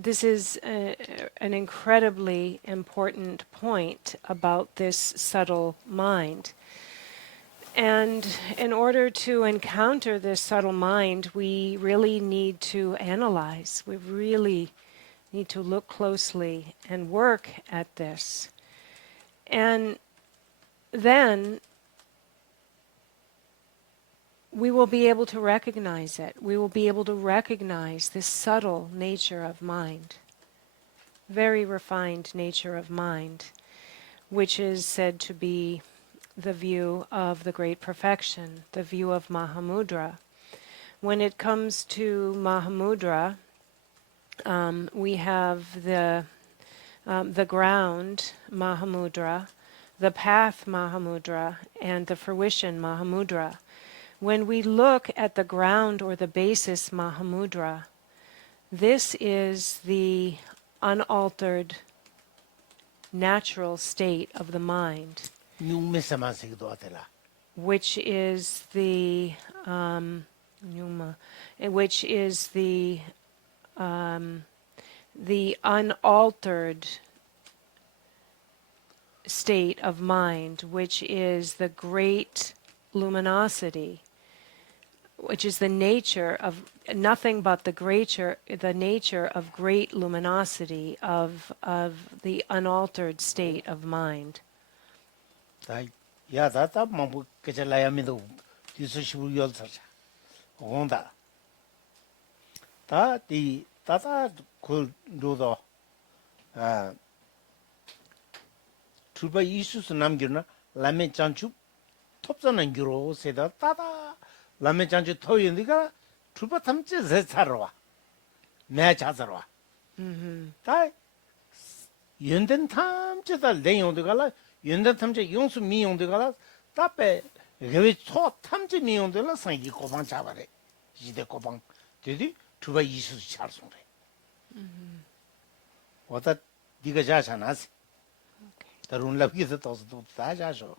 this is an incredibly important point about this subtle mind. And in order to encounter this subtle mind, we really need to analyze. We really need to look closely and work at this. And then we will be able to recognize it. We will be able to recognize this subtle nature of mind, very refined nature of mind, which is said to be the view of the great perfection, the view of Mahamudra. When it comes to Mahamudra, we have the ground Mahamudra, the path Mahamudra, and the fruition Mahamudra. When we look at the ground or the basis Mahamudra, this is the unaltered natural state of the mind, which is the unaltered state of mind, which is the great luminosity, which is the nature of nothing but the nature of great luminosity of the unaltered state of mind. 야다다 뭐 그절라야미도 뒤수시부 열사자 온다 다디 다다 그 아 출바 이수스 남기나 라멘 장축 톱자는 기로 세다 따다 라멘 장축 토인디가 출바 탐지 세차로와 내 자자로와 다 연된 탐지다 내용도가라 연된 탐지 용수 미용도가라 답에 왜 초 탐지 미용도라 상기 고방 잡아래 이대 고방 되디 출바 이수스 차르송래 왔다 네가 자잖아지 다른 랍기서 또도 다 자죠.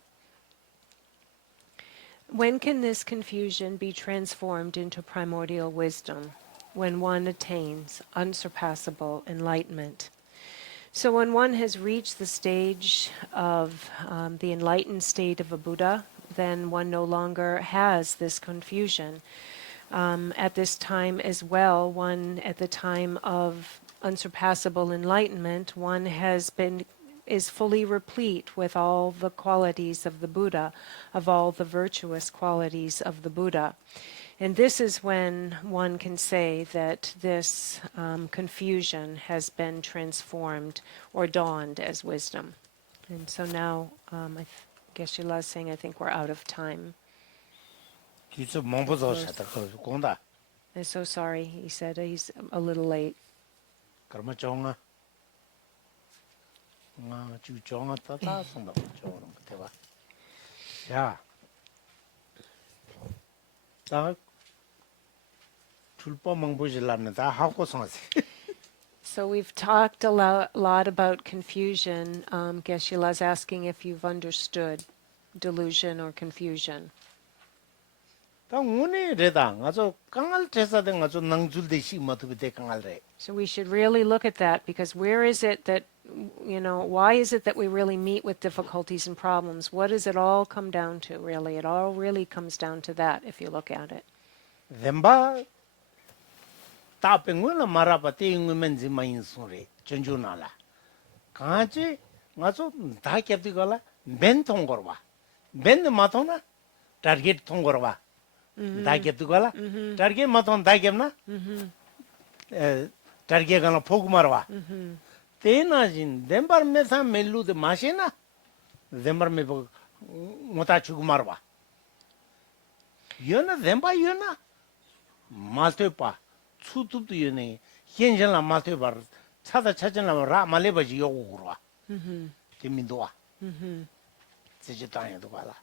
When can this confusion be transformed into primordial wisdom? When one attains unsurpassable enlightenment. So when one has reached the stage of the enlightened state of a Buddha, then one no longer has this confusion. At this time as well, one at the time of unsurpassable enlightenment, one is fully replete with all the qualities of the Buddha, of all the virtuous qualities of the Buddha. And this is when one can say that this confusion has been transformed or dawned as wisdom. And so now, I guess Yula's saying, I think we're out of time. I'm so sorry, he said he's a little late. 야, 나 출범만 보질라는 다 하고 성하지. So we've talked a lot about confusion. Geshe-la's asking if you've understood delusion or confusion. 다 오늘 레다 아주 강할 제사된 아주 낭줄대시 못부대 강할래. So we should really look at that, because where is it that, why is it that we really meet with difficulties and problems? What does it all come down to, really? It all really comes down to that, if you look at it. Demba tapengula marapa te ngumen zimain sore chunjunala. Kanchi ngaso da kyapti gala ben thongorwa. Ben matona target thongorwa. Da kyapti gala target maton da kyapna target gana phog marwa. Tena jin dembar me sa melu de mashina dembar me mota chug marwa. Yona demba yona 마스터파 추투도 여네 현실나 마스터파 찾아나 라 말레바지 요구 그러와 김민도와 제주 땅에도 봐라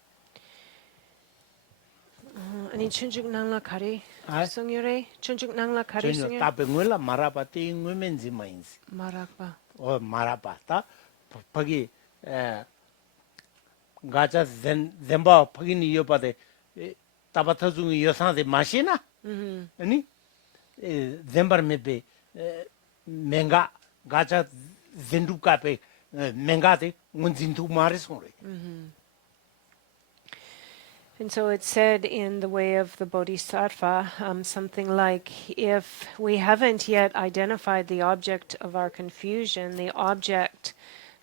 아니 춘죽 낭라 카리 아? 성유래 춘죽 낭라 카리 전혀 성유 답변을 말아봤더니 응면지 마인지 마락바 말아봤다 거기 가자 zemba 거기니 여바데 타바타 중에 여산데 마시나 아니 zembar mebe menga gacha zenduka pe menga de ngunjintu maris hore. And so it's said in the way of the Bodhisattva, something like, if we haven't yet identified the object of our confusion, the object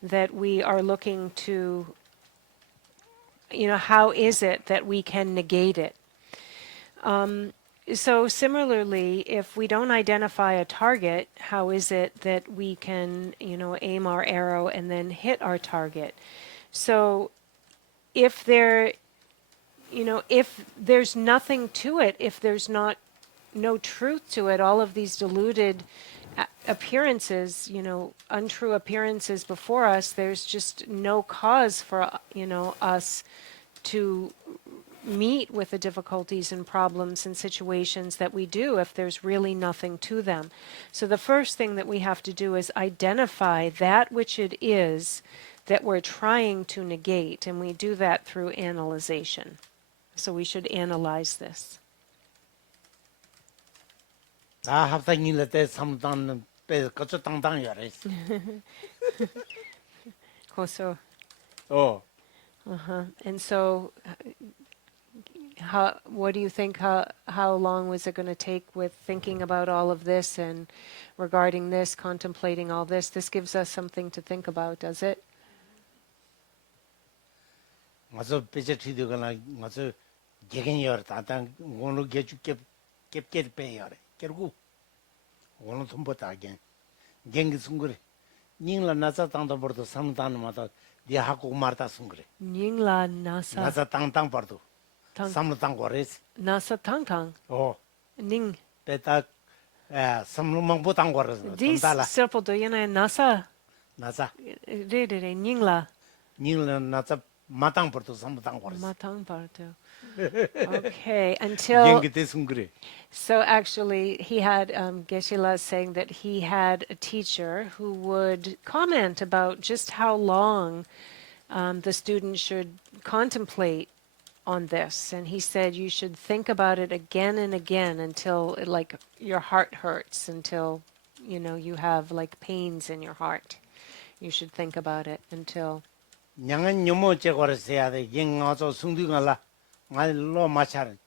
that we are looking to, how is it that we can negate it? So similarly, if we don't identify a target, how is it that we can, aim our arrow and then hit our target? So if there's nothing to it, if there's no truth to it, all of these deluded appearances, untrue appearances before us, there's just no cause for, us to meet with the difficulties and problems and situations that we do if there's really nothing to them. So the first thing that we have to do is identify that which it is that we're trying to negate, and we do that through analyzation. So we should analyze this. 다 합사님들 때 삼단 때 거쳐 당당 열었어. So, 어. and so, what do you think? How long was it going to take with thinking about all of this and regarding this, contemplating all this? This gives us something to think about, does it? 맞아 배제티도가나 맞아 개개인여 다단 오늘 개주 캡캡 빼요. 결국 오늘 돈보다 하긴 갱기 순그래. 닝라 나자 땅도 버도 삼단 마다 네 하고 말다 순그래. 닝라 나사. 나자 땅땅 버도. 삼단 거래스. 나사 탕탕. 닝. 배다 삼루망보 땅 거래스. These simple do you know nasa? 나자. Re 닝라. 닝라 나자 마땅 버도 삼단 거래스. 마땅 버도. Okay, until so actually he had Geshe-la saying that he had a teacher who would comment about just how long the student should contemplate on this, and he said you should think about it again and again until like your heart hurts, until you have like pains in your heart. You should think about it until 냥은 요모 제거를 해야 돼. 영어서 승득을라 로 마찰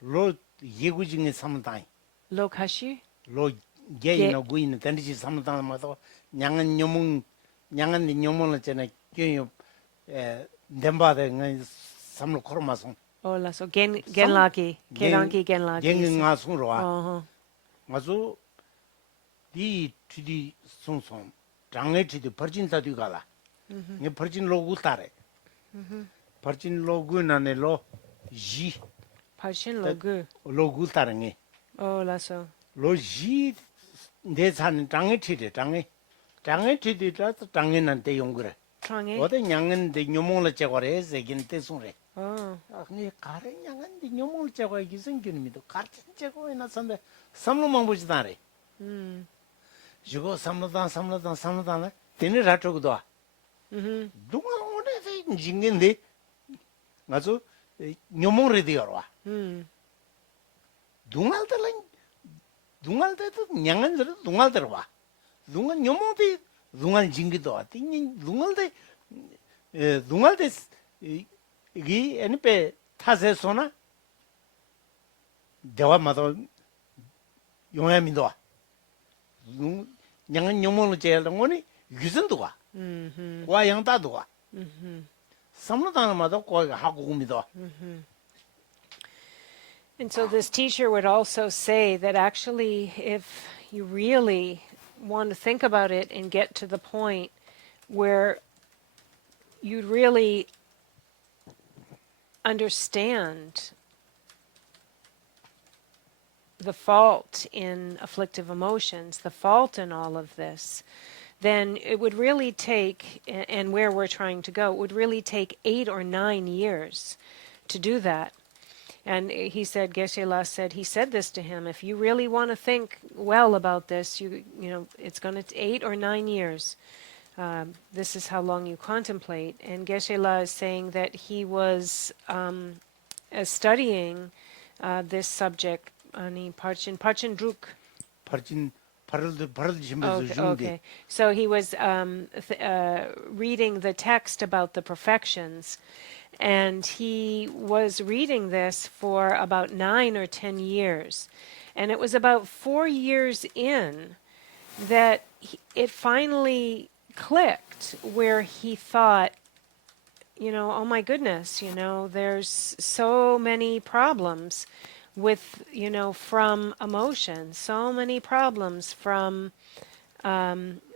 로 예구징의 삼다이 로 가시 로 게이노 구이는 던지지 삼다는 마도 냥은 요몽 냥은 요몽을 전에 교육 nem바데 삼로 코로마송 올라서 genlagi genlagi 갱응아 송로와 맞아 디 뒤디 송송 장애 뒤디 버진다디 가라 네 버진 로고 따래 버진 로고나네 로 지 버진 로고 로고 따르게 올라서 로지 내산 장애 뒤디 장애 뒤디라 장애난데 용그래 장애 어디 냥은데 뇨몽을 제거래 세긴 때송래 아니 가래 냥은데 뇨몽을 제거해 기생균입니다 같은 제거해나 선데 삼로만 보지다래 이거 삼로단 되는 라쪽도 누가 오늘서 징긴데 맞아 뇨몽을 되어와 둥알들도 냥은들 둥알들와 둥은 뇨몽데 둥알 징기도 왔지 둥알데 둥알데 이게 에니페 타세소나 대화마다 용해민도 와. 양은 용모로 제일한 거니 유전도 와. 과 양다도 와. 삼로다는마다 과 하고 옵니다. And so this teacher would also say that actually, if you really want to think about it and get to the point where you really understand the fault in afflictive emotions, the fault in all of this, then it would really take, and where we're trying to go, it would really take 8 or 9 years to do that. And he said, Geshe-la said, he said this to him, if you really want to think well about this, you know, it's going to 8 or 9 years. This is how long you contemplate. And Geshe-la is saying that he was studying this subject, Parchin Druk. Okay. So he was reading the text about the perfections, and he was reading this for about 9 or 10 years. And it was about 4 years in that it finally clicked, where he thought, you know, oh my goodness, you know, there's so many problems with, you know, from emotion, so many problems from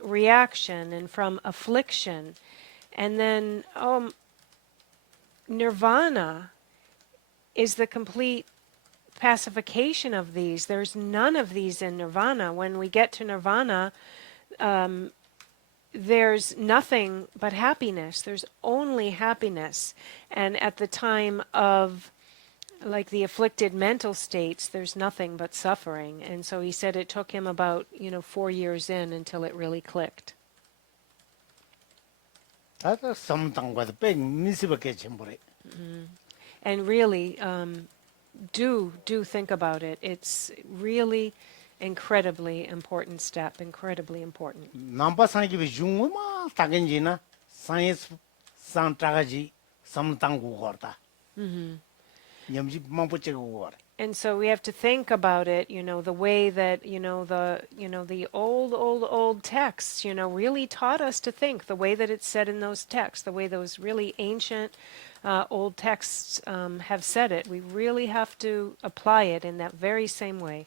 reaction and from affliction. And then, nirvana is the complete pacification of these. There's none of these in nirvana. When we get to nirvana, there's nothing but happiness. There's only happiness. And at the time of like the afflicted mental states, there's nothing but suffering. And so he said it took him about, 4 years in until it really clicked. And really, do think about it. It's really incredibly important step, incredibly important. And so we have to think about it, the way that, the old texts, really taught us to think, the way that it's said in those texts, the way those really ancient old texts have said it. We really have to apply it in that very same way.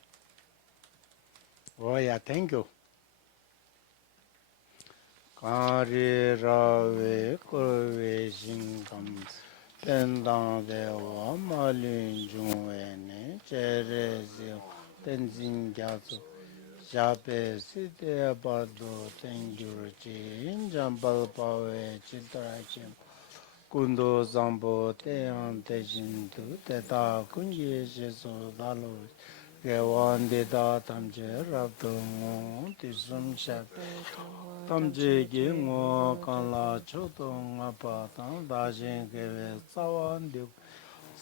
Oh, yeah, thank you. Tendang dewa malin jungwene cherezi tenzin gyatsu jape site bardo tengyurchi injambal pawe chitarachim kundo zambo teyan tejintu teta kunye sheso dalo gewan deda tamche rabdo tisum shak tamche ge ngo kanla choto ngapa tang dajin gewe sawan dik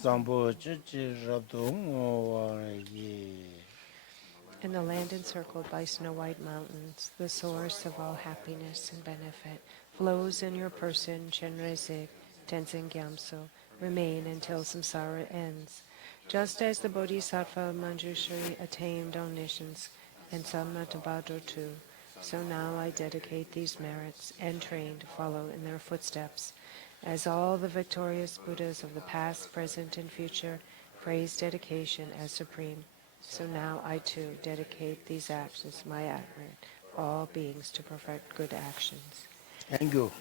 zambo chichi rabdo ngo warayi. In the land encircled by snow-white mountains, the source of all happiness and benefit flows in your person, Chenrezig, Tenzin Gyamso, remain until samsara ends. Just as the Bodhisattva Manjushri attained omniscience and Sammatabhadra too, so now I dedicate these merits and train to follow in their footsteps. As all the victorious Buddhas of the past, present, and future praise dedication as supreme, so now I too dedicate these actions, my admirant, for all beings to perfect good actions. Thank you.